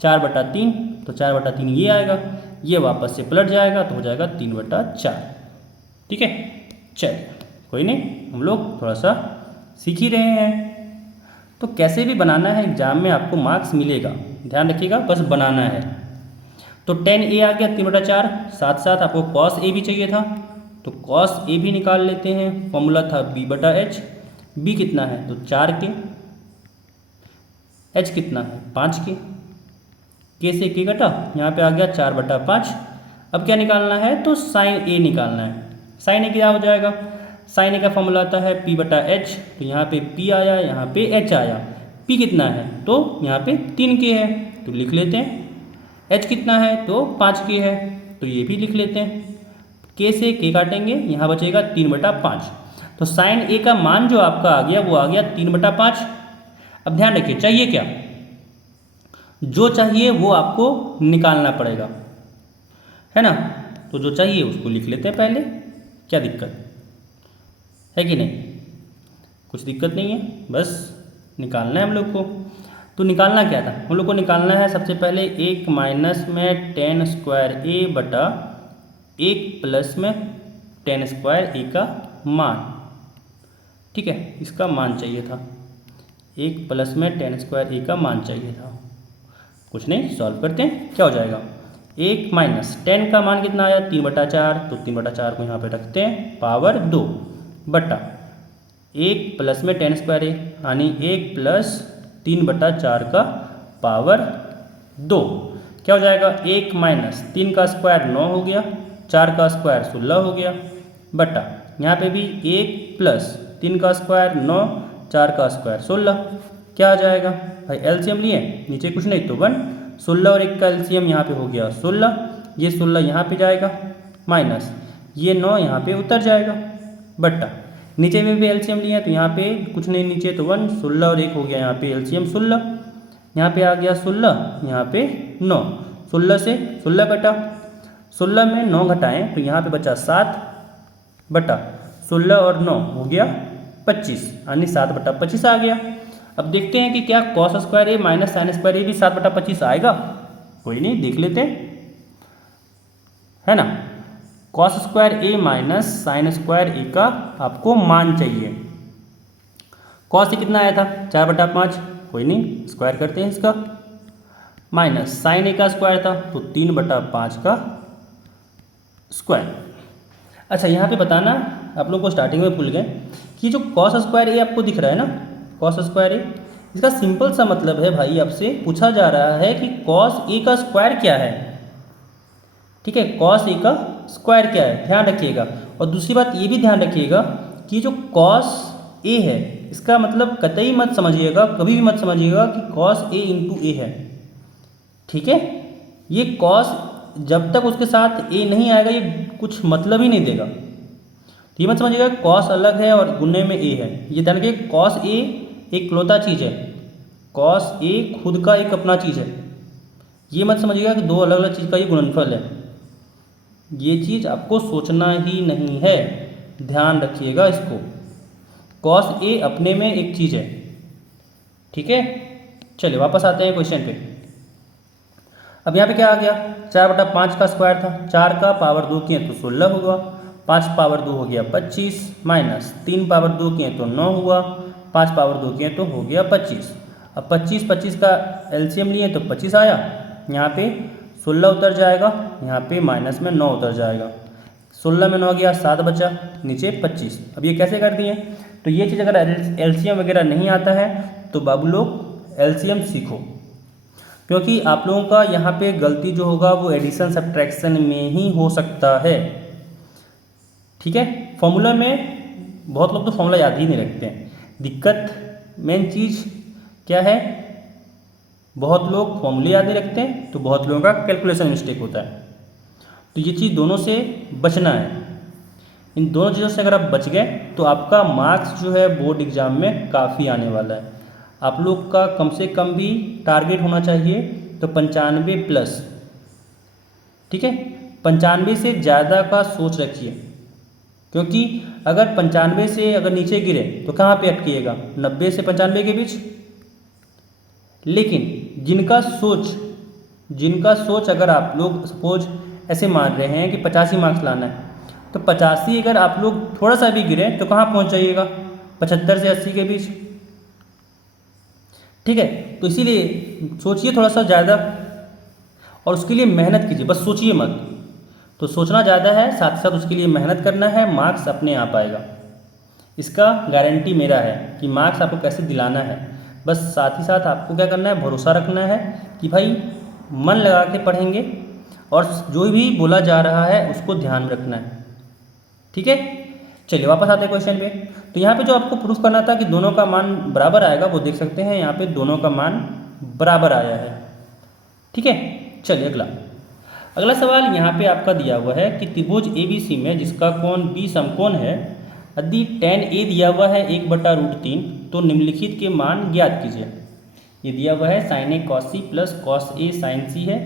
4/3, तो 4/3 ये आएगा, ये वापस से पलट जाएगा तो हो जाएगा 3/4। ठीक है, चलिए कोई नहीं, हम लोग थोड़ा सा सीख ही रहे हैं। तो कैसे भी बनाना है, एग्जाम में आपको मार्क्स मिलेगा, ध्यान रखिएगा, बस बनाना है। तो tan a आ गया 3/4, साथ साथ आपको cos a भी चाहिए था, तो cos a भी निकाल लेते हैं। फॉर्मूला था b/h, b कितना है तो 4 के, h कितना है 5 के, से के कटा, यहाँ पे आ गया 4/5। अब क्या निकालना है तो साइन a निकालना है। साइन a क्या हो जाएगा, साइन a का फॉर्मूला आता है p/h, तो यहाँ पे p आया, यहाँ पे h आया। p कितना है तो यहाँ पे 3 के है, तो लिख लेते हैं। h कितना है तो 5 के है, तो ये भी लिख लेते हैं। k से k काटेंगे, यहाँ बचेगा 3/5। तो साइन a का मान जो आपका आ गया वो आ गया 3/5। अब ध्यान रखिए, चाहिए क्या, जो चाहिए वो आपको निकालना पड़ेगा, है ना। तो जो चाहिए उसको लिख लेते हैं पहले, क्या दिक्कत है कि नहीं, कुछ दिक्कत नहीं है, बस निकालना है हम लोग को। तो निकालना क्या था, हम लोग को निकालना है सबसे पहले 1 माइनस में tan स्क्वायर a बटा 1 प्लस में tan स्क्वायर a का मान। ठीक है, इसका मान चाहिए था, 1 प्लस में tan स्क्वायर a का मान चाहिए था। कुछ नहीं, सॉल्व करते हैं, क्या हो जाएगा 1 माइनस tan का मान कितना आया 3/4, तो 3/4 को यहाँ पे रखते हैं, पावर 2 बटा 1 प्लस में tan स्क्वायर a, यानी 1 प्लस 3/4 का पावर 2। क्या हो जाएगा 1 माइनस 3 का स्क्वायर 9 हो गया, 4 का स्क्वायर 16 हो गया, बटा यहाँ पे भी 1 प्लस 3 का स्क्वायर 9, 4 का स्क्वायर 16। क्या आ जाएगा भाई, एलसीएम लिए, नीचे कुछ नहीं तो 1, 16 और 1 का एलसीएम यहाँ पे हो गया 16, ये 16 यहाँ पे जाएगा, माइनस ये 9 यहाँ पे उतर जाएगा, बटा नीचे में भी एलसीएम लिया तो यहाँ पे कुछ नहीं, नीचे तो 1, 16 और 1 हो गया यहाँ पे एलसीएम 16, यहाँ पे आ गया 16, यहाँ पे 9, 16 से 16 कटा, 16 में 9 घटाएं तो यहाँ पे बचा 7 बटा 16 और 9 हो गया 25, यानी 7/25 आ गया। अब देखते हैं कि क्या कॉस स्क्वायर ए माइनस साइन स्क्वायर ए भी 7/25 आएगा। कोई नहीं, देख लेते हैं, है ना। कॉस स्क्वायर ए माइनस साइन स्क्वायर ए का आपको मान चाहिए। कॉस ए कितना आया था 4/5, कोई नहीं, स्क्वायर करते हैं इसका, माइनस साइन ए का स्क्वायर था तो 3/5 का स्क्वायर। अच्छा, यहाँ पे बताना, आप लोग को स्टार्टिंग में भूल गए कि जो कॉस स्क्वायर ए आपको दिख रहा है ना, कॉस स्क्वायर ए, इसका सिंपल सा मतलब है भाई, आपसे पूछा जा रहा है कि कॉस ए का स्क्वायर क्या है। ठीक है, कॉस ए का स्क्वायर क्या है, ध्यान रखिएगा। और दूसरी बात ये भी ध्यान रखिएगा कि जो कॉस ए है इसका मतलब कतई मत समझिएगा, कभी भी मत समझिएगा कि कॉस ए इंटू ए है। ठीक है, ये कॉस जब तक उसके साथ ए नहीं आएगा ये कुछ मतलब ही नहीं देगा। तो ये मत समझिएगा कॉस अलग है और गुने में ए है, ये ध्यान रखिए, कॉस ए एक इकलौता चीज़ है, कॉस ए खुद का एक अपना चीज़ है। ये मत समझिएगा कि दो अलग अलग चीज़ का ये गुणनफल है, ये चीज़ आपको सोचना ही नहीं है, ध्यान रखिएगा इसको। कॉस ए अपने में एक चीज़ है। ठीक है, चलिए वापस आते हैं क्वेश्चन पे। अब यहाँ पे क्या आ गया, 4/5 का स्क्वायर था, 4 का पावर 2 किए तो 16 हुआ, 5 पावर 2 हो गया 25, माइनस 3 पावर 2 किए तो 9 हुआ, 5 पावर 2 किए तो हो गया 25। अब 25 का एलसीएम लिए तो 25 आया, यहाँ पे 16 उतर जाएगा, यहाँ पे माइनस में 9 उतर जाएगा, 16 में 9 गया 7 बचा, नीचे 25। अब ये कैसे कर दिए, तो ये चीज़ अगर एलसीएम वगैरह नहीं आता है तो बाबू लोग एलसीएम सीखो, क्योंकि आप लोगों का यहाँ पे गलती जो होगा वो एडिशन सब्ट्रैक्शन में ही हो सकता है। ठीक है, फॉर्मूला में बहुत लोग तो फॉर्मूला याद ही नहीं रखते हैं, दिक्कत मेन चीज़ क्या है, बहुत लोग फॉर्मूले याद नहीं रखते हैं तो बहुत लोगों का कैलकुलेशन मिस्टेक होता है। तो ये चीज़ दोनों से बचना है, इन दोनों चीज़ों से अगर आप बच गए तो आपका मार्क्स जो है बोर्ड एग्ज़ाम में काफ़ी आने वाला है। आप लोग का कम से कम भी टारगेट होना चाहिए तो 95 प्लस। ठीक है, 95 से ज़्यादा का सोच रखिए, क्योंकि अगर 95 से अगर नीचे गिरे तो कहाँ पे अटकिएगा, 90 से 95 के बीच। लेकिन जिनका सोच अगर आप लोग सपोज ऐसे मान रहे हैं कि 85 मार्क्स लाना है, तो 85 अगर आप लोग थोड़ा सा भी गिरे तो कहाँ पहुँच जाइएगा, 75 से 80 के बीच। ठीक है, तो इसीलिए सोचिए थोड़ा सा ज़्यादा। और उसके लिए मेहनत कीजिए, बस सोचिए मत। तो सोचना ज़्यादा है, साथ ही साथ उसके लिए मेहनत करना है, मार्क्स अपने आप आएगा। इसका गारंटी मेरा है कि मार्क्स आपको कैसे दिलाना है। बस साथ ही साथ आपको क्या करना है, भरोसा रखना है कि भाई मन लगा के पढ़ेंगे और जो भी बोला जा रहा है उसको ध्यान में रखना है। ठीक है, चलिए वापस आते हैं क्वेश्चन पे। तो यहाँ पे जो आपको प्रूफ करना था कि दोनों का मान बराबर आएगा, वो देख सकते हैं यहाँ पे दोनों का मान बराबर आया है। ठीक है, चलिए अगला सवाल यहाँ पे आपका दिया हुआ है कि त्रिभुज ABC में जिसका कोण B समकोण है, यदि tan A दिया हुआ है 1/√3, तो निम्नलिखित के मान ज्ञात कीजिए। ये दिया हुआ है sin A cos C plus cos A sin C है,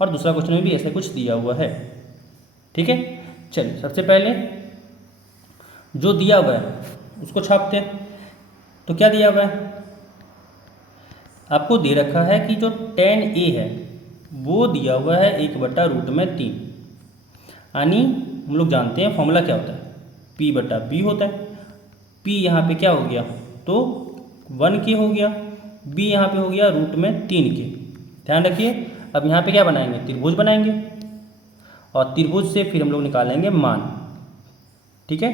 और दूसरा क्वेश्चन में भी ऐसा कुछ दिया हुआ है। ठीक है, चलिए सबसे पहले जो दिया हुआ है उसको छापते हैं। तो क्या दिया हुआ है, आपको दे रखा है कि जो tan A है वो दिया हुआ है 1/√3, यानी हम लोग जानते हैं फॉर्मूला क्या होता है, P/B होता है। P यहाँ पे क्या हो गया, तो 1K हो गया, B यहाँ पे हो गया √3K। ध्यान रखिए, अब यहाँ पे क्या बनाएंगे, त्रिभुज बनाएंगे, और त्रिभुज से फिर हम लोग निकालेंगे मान। ठीक है,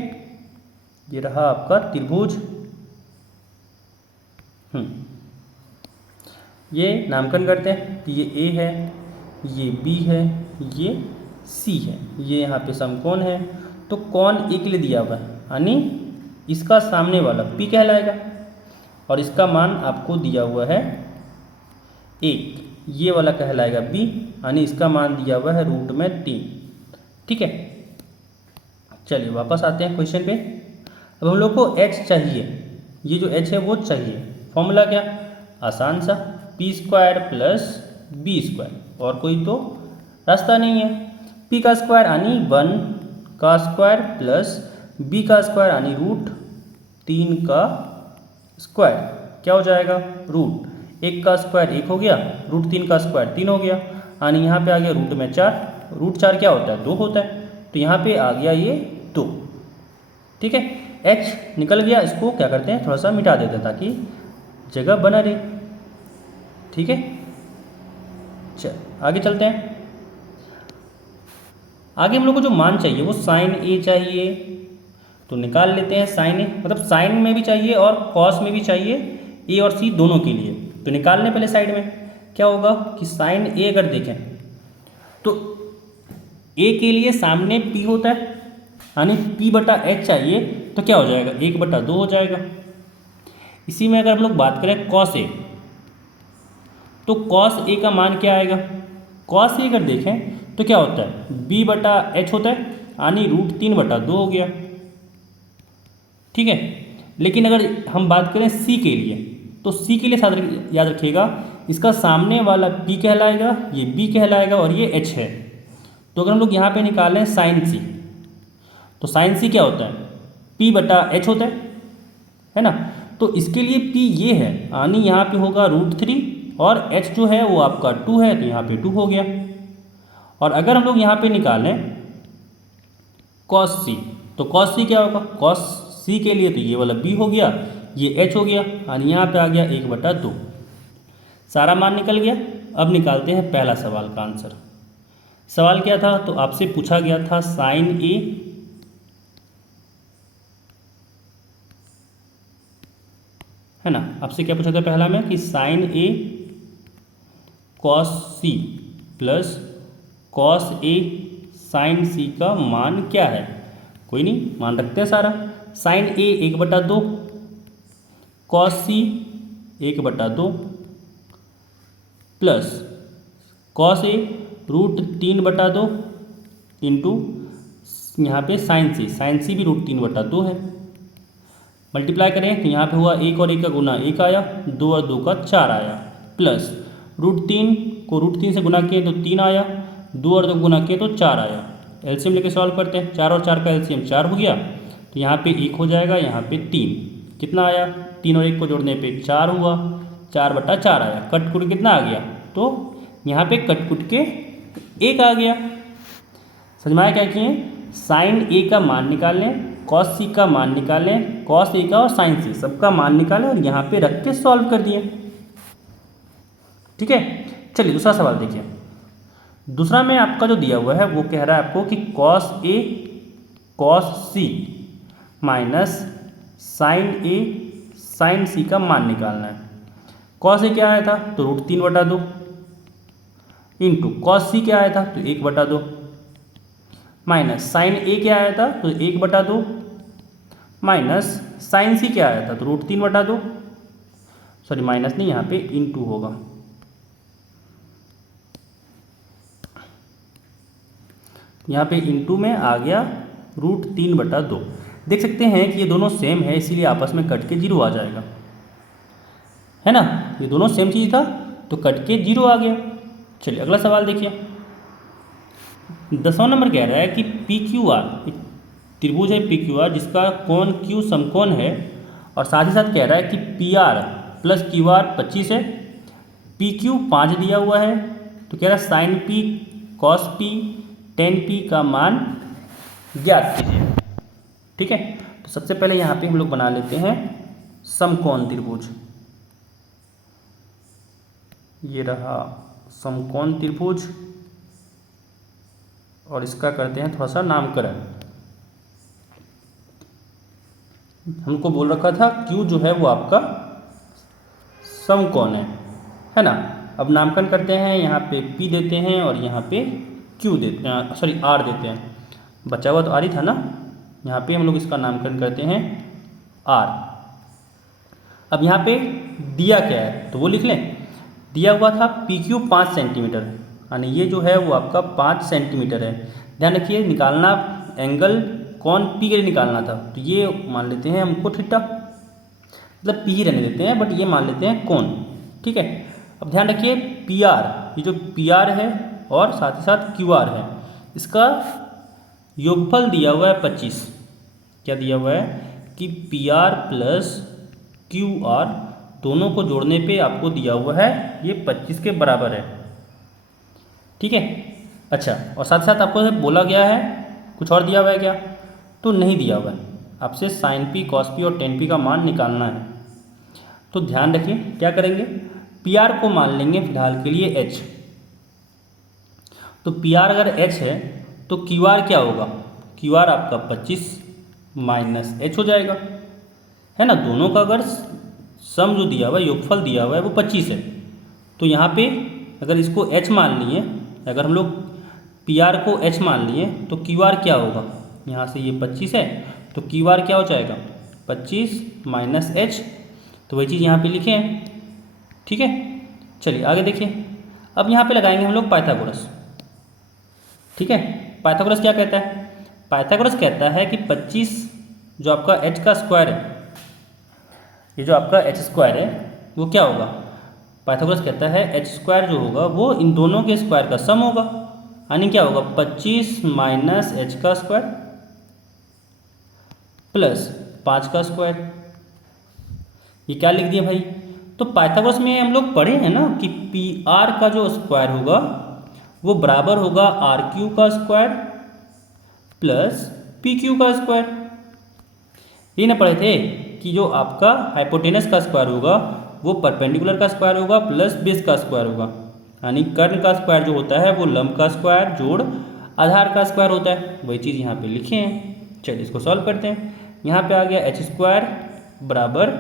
ये रहा आपका त्रिभुज। ये नामकरण करते हैं कि ये A है, ये B है, ये C है, ये यहाँ पे समकोण है। तो कोण A के लिए दिया हुआ है, यानी इसका सामने वाला P कहलाएगा, और इसका मान आपको दिया हुआ है 1, ये वाला कहलाएगा B, यानी इसका मान दिया हुआ है √3। ठीक है, चलिए वापस आते हैं क्वेश्चन पे। अब हम लोग को H चाहिए, ये जो H है वो चाहिए। फॉर्मूला क्या, आसान सा, P² + B², और कोई तो रास्ता नहीं है। P का स्क्वायर यानी 1 का स्क्वायर प्लस B का स्क्वायर यानी √3 का स्क्वायर, क्या हो जाएगा, √1 का स्क्वायर 1 हो गया, √3 का स्क्वायर 3 हो गया, यानी यहाँ पे आ गया रूट में 4। √4 क्या होता है, 2 होता है, तो यहाँ पे आ गया ये 2। ठीक है, H निकल गया, इसको क्या करते हैं, थोड़ा सा मिटा देते हैं ताकि जगह बना रहे। ठीक है, चल आगे चलते हैं। आगे हम लोग को जो मान चाहिए वो sin A चाहिए, तो निकाल लेते हैं sin A, मतलब sin में भी चाहिए और cos में भी चाहिए, A और C दोनों के लिए। तो निकालने पहले साइड में क्या होगा कि sin A अगर देखें तो A के लिए सामने P होता है, यानी P/H चाहिए, तो क्या हो जाएगा, 1/2 हो जाएगा। इसी में अगर हम लोग बात करें cos A, तो cos A का मान क्या आएगा, cos A अगर देखें तो क्या होता है, B/H होता है, यानी √3/2 हो गया। ठीक है, लेकिन अगर हम बात करें C के लिए, तो C के लिए याद रखिएगा, इसका सामने वाला P कहलाएगा, ये B कहलाएगा, और ये H है। तो अगर हम लोग यहाँ पे निकालें sin C, तो sin C क्या होता है, P/H होता है ना। तो इसके लिए P ये है, यानी यहाँ पे होगा √3, और H जो है वो आपका 2 है, तो यहाँ पे 2 हो गया। और अगर हम लोग यहाँ पे निकालें cos C, तो cos C क्या होगा, cos C के लिए तो ये वाला B हो गया, ये H हो गया, यानी यहाँ पे आ गया 1/2। सारा मान निकल गया। अब निकालते हैं पहला सवाल का आंसर। सवाल क्या था, तो आपसे पूछा गया था sin A है ना, आपसे क्या पूछा था पहला में कि sin A cos C plus cos A sin C का मान क्या है। कोई नहीं, मान रखते हैं सारा। sin A 1/2, cos C 1/2 plus cos A √3/2 into यहाँ पे sin C भी √3/2 है। मल्टीप्लाई करें तो यहाँ पे हुआ 1 और 1 का गुना 1 आया, 2 और 2 का 4 आया, प्लस √3 को √3 से गुना किए तो 3 आया, 2 और 2 गुना किए तो 4 आया। एलसीएम लेके सॉल्व करते हैं, 4 और 4 का एलसीएम 4 हो गया, तो यहाँ पे 1 हो जाएगा, यहाँ पे 3, कितना आया, 3 और 1 को जोड़ने पे 4 हुआ, 4/4 आया। कट कुट कितना आ गया, तो यहाँ पे कट कुट के 1 आ गया। समझ में आया क्या किए, sin A का मान निकालें, cos C का मान निकालें, cos A का और sin C सबका मान निकालें, और यहाँ पे रख के सॉल्व कर दिए। ठीक है, चलिए दूसरा सवाल देखिए। दूसरा में आपका जो दिया हुआ है वो कह रहा है आपको कि cos A cos C minus sign A sign सी का मान निकालना है। कॉस ए क्या आया था तो √3/2 इंटू कॉस सी क्या आया था तो 1/2 माइनस साइन ए क्या आया था तो 1/2 माइनस साइन सी क्या आया था तो √3/2, सॉरी माइनस नहीं, यहाँ पे इंटू होगा। यहाँ पे इंटू में आ गया √3/2। देख सकते हैं कि ये दोनों सेम है, इसीलिए आपस में कट के 0 आ जाएगा, है ना। ये दोनों सेम चीज़ था तो कट के 0 आ गया। चलिए अगला सवाल देखिए। 10वां नंबर कह रहा है कि PQR, त्रिभुज है PQR जिसका कोण Q समकोण है, और साथ ही साथ कह रहा है कि PR प्लस QR 25 है, PQ 5 दिया हुआ है, तो कह रहा है sine P cos P tan P का मान ज्ञात कीजिए। ठीक है, तो सबसे पहले यहाँ पे हम लोग बना लेते हैं समकोण त्रिभुज। ये रहा समकोण त्रिभुज, और इसका करते हैं थोड़ा सा नामकरण। हमको बोल रखा था Q जो है वो आपका समकोण है ना। अब नामकरण करते हैं, यहाँ पे P देते हैं और यहाँ पे Q देते हैं, सॉरी R देते हैं, बचा हुआ तो R ही था ना। यहाँ पे हम लोग इसका नामकरण करते हैं R। अब यहाँ पे दिया क्या है तो वो लिख लें। दिया हुआ था PQ 5 सेंटीमीटर, यानी ये जो है वो आपका 5 सेंटीमीटर है। ध्यान रखिए निकालना एंगल कौन P के लिए निकालना था, तो ये मान लेते हैं हमको थीटा, मतलब P ही रहने देते हैं, बट ये मान लेते हैं कोण। ठीक है, अब ध्यान रखिए PR, ये जो PR है और साथ ही साथ QR है, इसका योगफल दिया हुआ है 25। क्या दिया हुआ है कि PR प्लस QR दोनों को जोड़ने पे आपको दिया हुआ है ये 25 के बराबर है। ठीक है, अच्छा, और साथ साथ आपको बोला गया है कुछ और दिया हुआ है क्या, तो नहीं दिया हुआ है, आपसे साइन P कॉस P और टेन P का मान निकालना है। तो ध्यान रखिए क्या करेंगे, PR को मान लेंगे फिलहाल के लिए H। तो PR अगर H है तो QR क्या होगा, QR आपका 25 माइनस H हो जाएगा, है ना। दोनों का अगर सम जो दिया हुआ है, योगफल दिया हुआ है वो 25 है, तो यहाँ पे अगर इसको H मान लिए, अगर हम लोग PR को H मान लिए तो QR क्या होगा, यहाँ से ये 25 है तो QR क्या हो जाएगा 25 माइनस H, तो वही चीज़ यहाँ पे लिखे हैं। ठीक है, चलिए आगे देखिए। अब यहाँ पे लगाएंगे हम लोग पाइथागोरस। ठीक है, पाइथागोरस क्या कहता है, पाइथागोरस कहता है कि 25 जो आपका H का स्क्वायर है, ये जो आपका H स्क्वायर है वो क्या होगा, पाइथागोरस कहता है H स्क्वायर जो होगा वो इन दोनों के स्क्वायर का सम होगा, यानी क्या होगा 25 माइनस H का स्क्वायर प्लस 5 का स्क्वायर। ये क्या लिख दिया भाई, तो पाइथागोरस में हम लोग पढ़े हैं ना कि PR का जो स्क्वायर होगा वो बराबर होगा RQ का स्क्वायर प्लस PQ का स्क्वायर। ये ना पढ़े थे कि जो आपका हाइपोटेनस का स्क्वायर होगा वो परपेंडिकुलर का स्क्वायर होगा प्लस बेस का स्क्वायर होगा, यानी कर्ण का स्क्वायर जो होता है वो लंब का स्क्वायर जोड़ आधार का स्क्वायर होता है। वही चीज़ यहाँ पे लिखे हैं। चलिए इसको सॉल्व करते हैं। यहाँ पे आ गया H स्क्वायर बराबर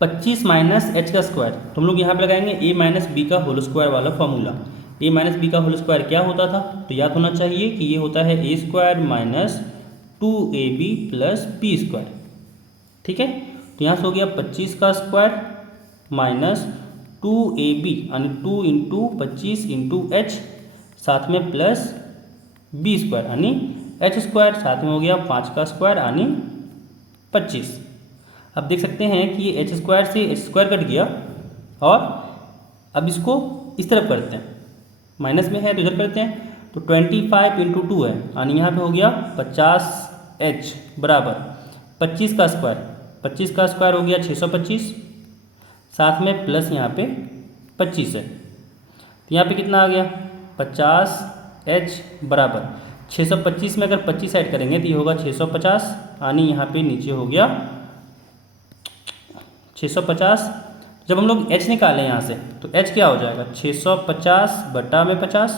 25 माइनस H का स्क्वायर, तो हम लोग यहाँ पे लगाएंगे A माइनस बी का होल स्क्वायर वाला फॉर्मूला। A माइनस बी का होल स्क्वायर क्या होता था, तो याद होना चाहिए कि ये होता है A square minus 2AB plus P square. ठीक है, तो यहाँ से हो गया 25 का स्क्वायर माइनस 2AB यानी 2 इंटू 25 इंटू H, साथ में प्लस B स्क्वायर यानी H स्क्वायर, साथ में हो गया 5 का स्क्वायर यानी 25। अब देख सकते हैं कि ये H स्क्वायर से H स्क्वायर कट गया, और अब इसको इस तरफ करते हैं, माइनस में है तो इधर करते हैं, तो 25 इंटू 2 है, यानी यहाँ पे हो गया 50H बराबर 25 का स्क्वायर, 25 का स्क्वायर हो गया 625, साथ में प्लस यहाँ पे 25 है, तो यहाँ पे कितना आ गया 50H बराबर 625 में अगर 25 ऐड करेंगे तो ये होगा 650, यानी यहाँ पे नीचे हो गया 650। जब हम लोग h निकालें यहाँ से तो h क्या हो जाएगा 650 बटा में 50,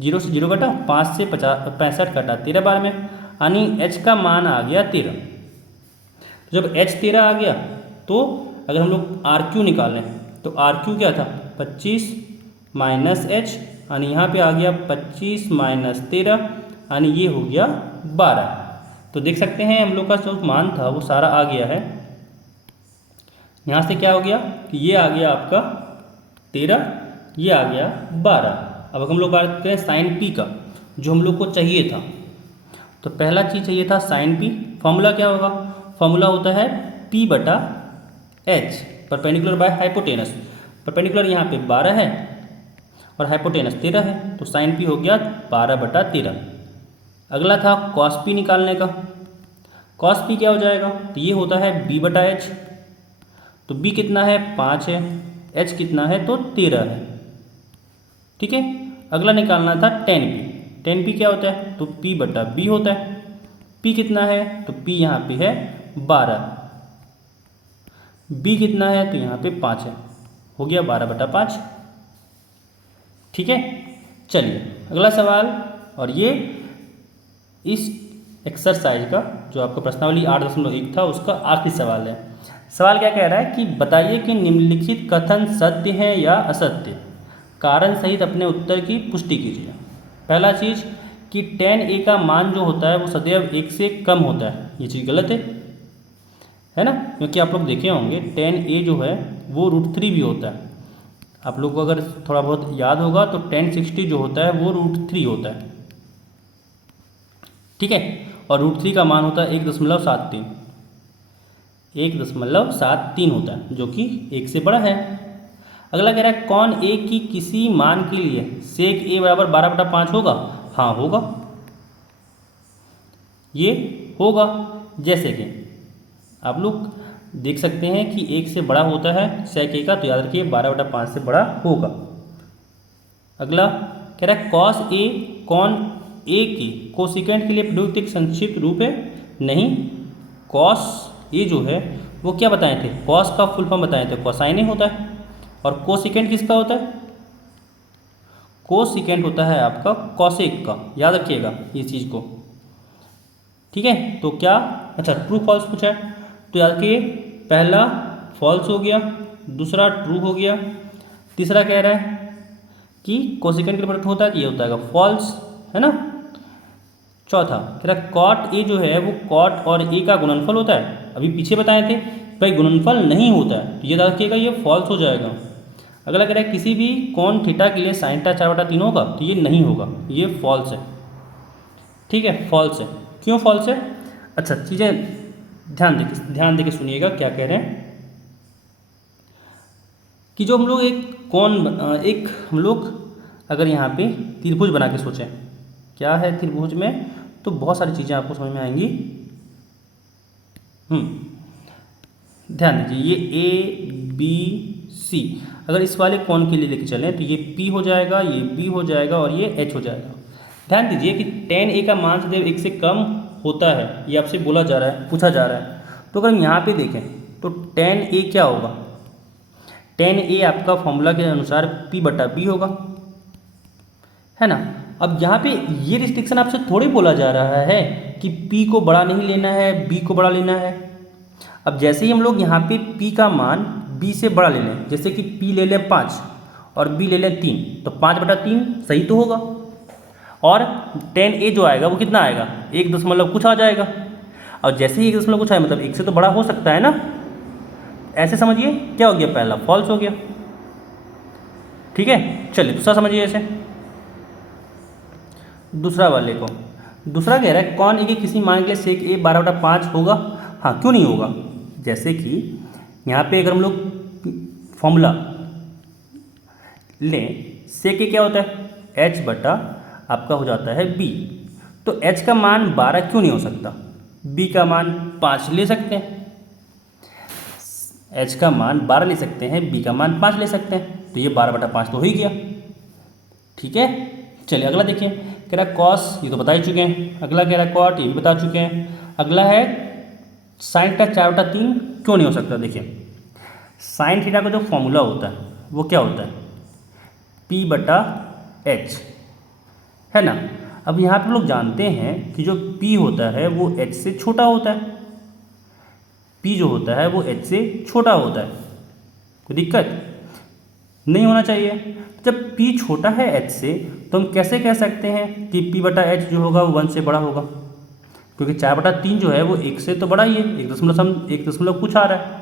0 से 0 कटा, 5 से 65 कटा 13 बार में, यानी h का मान आ गया 13। तो जब h 13 आ गया तो अगर हम लोग RQ निकालें तो RQ क्या था 25 माइनस h, यानी यहाँ पे आ गया 25 माइनस 13, यानी ये हो गया 12। तो देख सकते हैं हम लोग का जो मान था वो सारा आ गया है। यहाँ से क्या हो गया कि ये आ गया आपका 13, ये आ गया 12। अब हम लोग बात करें साइन पी का, जो हम लोग को चाहिए था। तो पहला चीज़ चाहिए था साइन पी। फॉर्मूला क्या होगा, फॉर्मूला होता है पी बटा H, perpendicular by hypotenuse. Perpendicular यहाँ पे 12 है और हाइपोटेनस 13 है, तो साइन पी हो गया 12 बटा 13। अगला था कॉस पी निकालने का। कॉस पी क्या हो जाएगा, तो ये होता है बी बटा एच। तो बी कितना है 5 है, एच कितना है तो 13 है। ठीक है, अगला निकालना था टेन पी। टेन पी क्या होता है, तो पी बटा बी होता है। पी कितना है, तो पी यहाँ पे है 12, बी कितना है तो यहाँ पे 5 है, हो गया 12 बटा 5। ठीक है, चलिए अगला सवाल, और ये इस एक्सरसाइज का जो आपका प्रश्नावली 8.1 था उसका आखिरी सवाल है। सवाल क्या कह रहा है कि बताइए कि निम्नलिखित कथन सत्य है या असत्य, कारण सहित अपने उत्तर की पुष्टि कीजिए। पहला चीज़ कि tan a का मान जो होता है वो सदैव 1 से कम होता है, ये चीज़ गलत है ना, क्योंकि आप लोग देखे होंगे tan a जो है वो √3 भी होता है। आप लोग को अगर थोड़ा बहुत याद होगा तो tan 60 जो होता है वो √3 होता है। ठीक है, और √3 का मान होता है 1.73, 1.73 होता है, जो कि 1 से बड़ा है। अगला कह रहा है कौन a की किसी मान के लिए sec a बराबर 12 बटा 5 होगा। हाँ होगा, ये होगा। जैसे कि आप लोग देख सकते हैं कि 1 से बड़ा होता है sec a का, तो याद रखिए 12 बटा 5 से बड़ा होगा। अगला कह रहा है cos a कौन a की कोसिकेंट के लिए प्रयुक्त एक संक्षिप्त रूप है। नहीं, cos a जो है वो क्या बताए थे, cos का फुल फॉर्म बताए थे कोसाइन होता है, और कोसिकेंट किसका होता है, कोसिकेंट होता है आपका कॉसेक का, याद रखिएगा इस चीज़ को। ठीक है, तो क्या, अच्छा ट्रू फॉल्स पूछा है, तो याद रखिए पहला फॉल्स हो गया, दूसरा ट्रू हो गया, तीसरा कह रहा है कि कोसिकेंट के लिए प्रोडक्ट होता है कि ये होता है फॉल्स, है ना। चौथा कह रहा है कॉट ए जो है वो कॉट और ए का गुणनफल होता है। अभी पीछे बताए थे भाई गुणनफल नहीं होता है, तो ये याद रखिएगा ये फॉल्स हो जाएगा। अगला कह रहा है किसी भी कोण थीटा के लिए साइन थीटा 4/3 होगा, तो ये नहीं होगा, ये फॉल्स है। ठीक है, फॉल्स है। क्यों फॉल्स है, अच्छा चीज़ें ध्यान देके सुनिएगा क्या कह रहे हैं कि जो हम लोग एक हम लोग अगर यहाँ पे त्रिभुज बना के सोचें क्या है त्रिभुज में, तो बहुत सारी चीज़ें आपको समझ में आएंगी। ध्यान दीजिए, ये ए बी सी अगर इस वाले कोण के लिए लेके चलें तो ये P हो जाएगा, ये B हो जाएगा और ये H हो जाएगा। ध्यान दीजिए कि tan A का मान सदैव 1 से कम होता है, ये आपसे बोला जा रहा है, पूछा जा रहा है। तो अगर हम यहाँ पे देखें तो tan A क्या होगा, tan A आपका फॉर्मूला के अनुसार P बटा B होगा, है ना। अब यहाँ पे ये रिस्ट्रिक्शन आपसे थोड़ी बोला जा रहा है कि P को बड़ा नहीं लेना है, B को बड़ा लेना है। अब जैसे ही हम लोग यहाँ पे P का मान B से बड़ा ले लें, जैसे कि P ले लें 5 और B ले लें 3, तो 5/3 सही तो होगा, और tan A जो आएगा वो कितना आएगा 1 दशमलव कुछ आ जाएगा। और जैसे ही 1 दशमलव कुछ आए मतलब 1 से तो बड़ा हो सकता है ना, ऐसे समझिए क्या हो गया, पहला फॉल्स हो गया। ठीक है, चलिए दूसरा समझिए ऐसे, दूसरा वाले को। दूसरा कह रहा है कौन ए के किसी मान के लिए sec a 12/5 होगा। हाँ क्यों नहीं होगा, जैसे कि यहाँ पे अगर हम लोग फॉर्मूला लें sec a क्या होता है h बटा आपका हो जाता है b, तो h का मान 12 क्यों नहीं हो सकता, b का मान 5 ले सकते हैं, h का मान 12 ले सकते हैं, b का मान 5 ले सकते हैं, तो ये 12/5 तो हो ही गया। ठीक है, चलिए अगला देखिए, कह रहा है कॉस, ये तो बता ही चुके हैं। अगला कह रहा है कॉट, ये भी बता चुके हैं। अगला है साइन थीटा 4/3 क्यों नहीं हो सकता। देखिए साइन थीटा का जो फॉर्मूला होता है वो क्या होता है, P/H, है ना। अब यहाँ पे हम लोग जानते हैं कि जो P होता है वो H से छोटा होता है, P जो होता है वो H से छोटा होता है, कोई दिक्कत नहीं होना चाहिए। जब P छोटा है H से तो हम कैसे कह सकते हैं कि P/H जो होगा वो 1 से बड़ा होगा, क्योंकि 4/3 जो है वो 1 से तो बड़ा ही है, 1 दशमलव कुछ आ रहा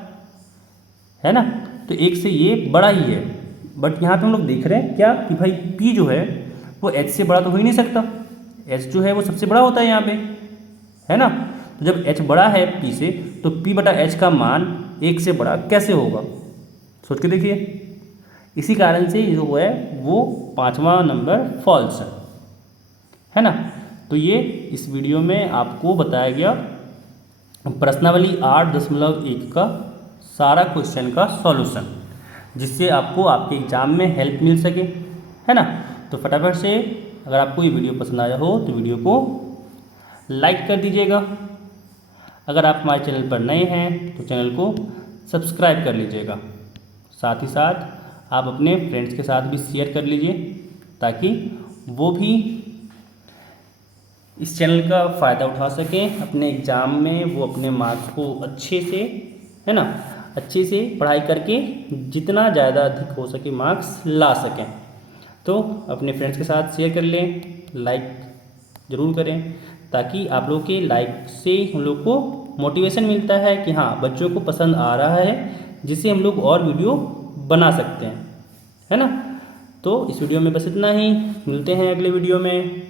है ना, तो 1 से ये बड़ा ही है। बट यहाँ पे हम लोग देख रहे हैं क्या कि भाई P जो है वो H से बड़ा तो हो ही नहीं सकता, H जो है वो सबसे बड़ा होता है यहाँ पे, है ना। तो जब H बड़ा है P से तो P/H का मान 1 से बड़ा कैसे होगा, सोच के देखिए। इसी कारण से जो है वो 5वां नंबर फॉल्स है ना। तो ये इस वीडियो में आपको बताया गया प्रश्नावली 8.1 का सारा क्वेश्चन का सॉल्यूशन, जिससे आपको आपके एग्ज़ाम में हेल्प मिल सके, है ना। तो फटाफट से अगर आपको ये वीडियो पसंद आया हो तो वीडियो को लाइक कर दीजिएगा। अगर आप हमारे चैनल पर नए हैं तो चैनल को सब्सक्राइब कर लीजिएगा। साथ ही साथ आप अपने फ्रेंड्स के साथ भी शेयर कर लीजिए, ताकि वो भी इस चैनल का फ़ायदा उठा सकें अपने एग्ज़ाम में, वो अपने मार्क्स को अच्छे से, है ना, अच्छे से पढ़ाई करके जितना ज़्यादा अधिक हो सके मार्क्स ला सकें। तो अपने फ्रेंड्स के साथ शेयर कर लें, लाइक ज़रूर करें, ताकि आप लोग के लाइक से हम लोग को मोटिवेशन मिलता है कि हाँ बच्चों को पसंद आ रहा है, जिससे हम लोग और वीडियो बना सकते हैं, है ना। तो इस वीडियो में बस इतना ही, मिलते हैं अगले वीडियो में।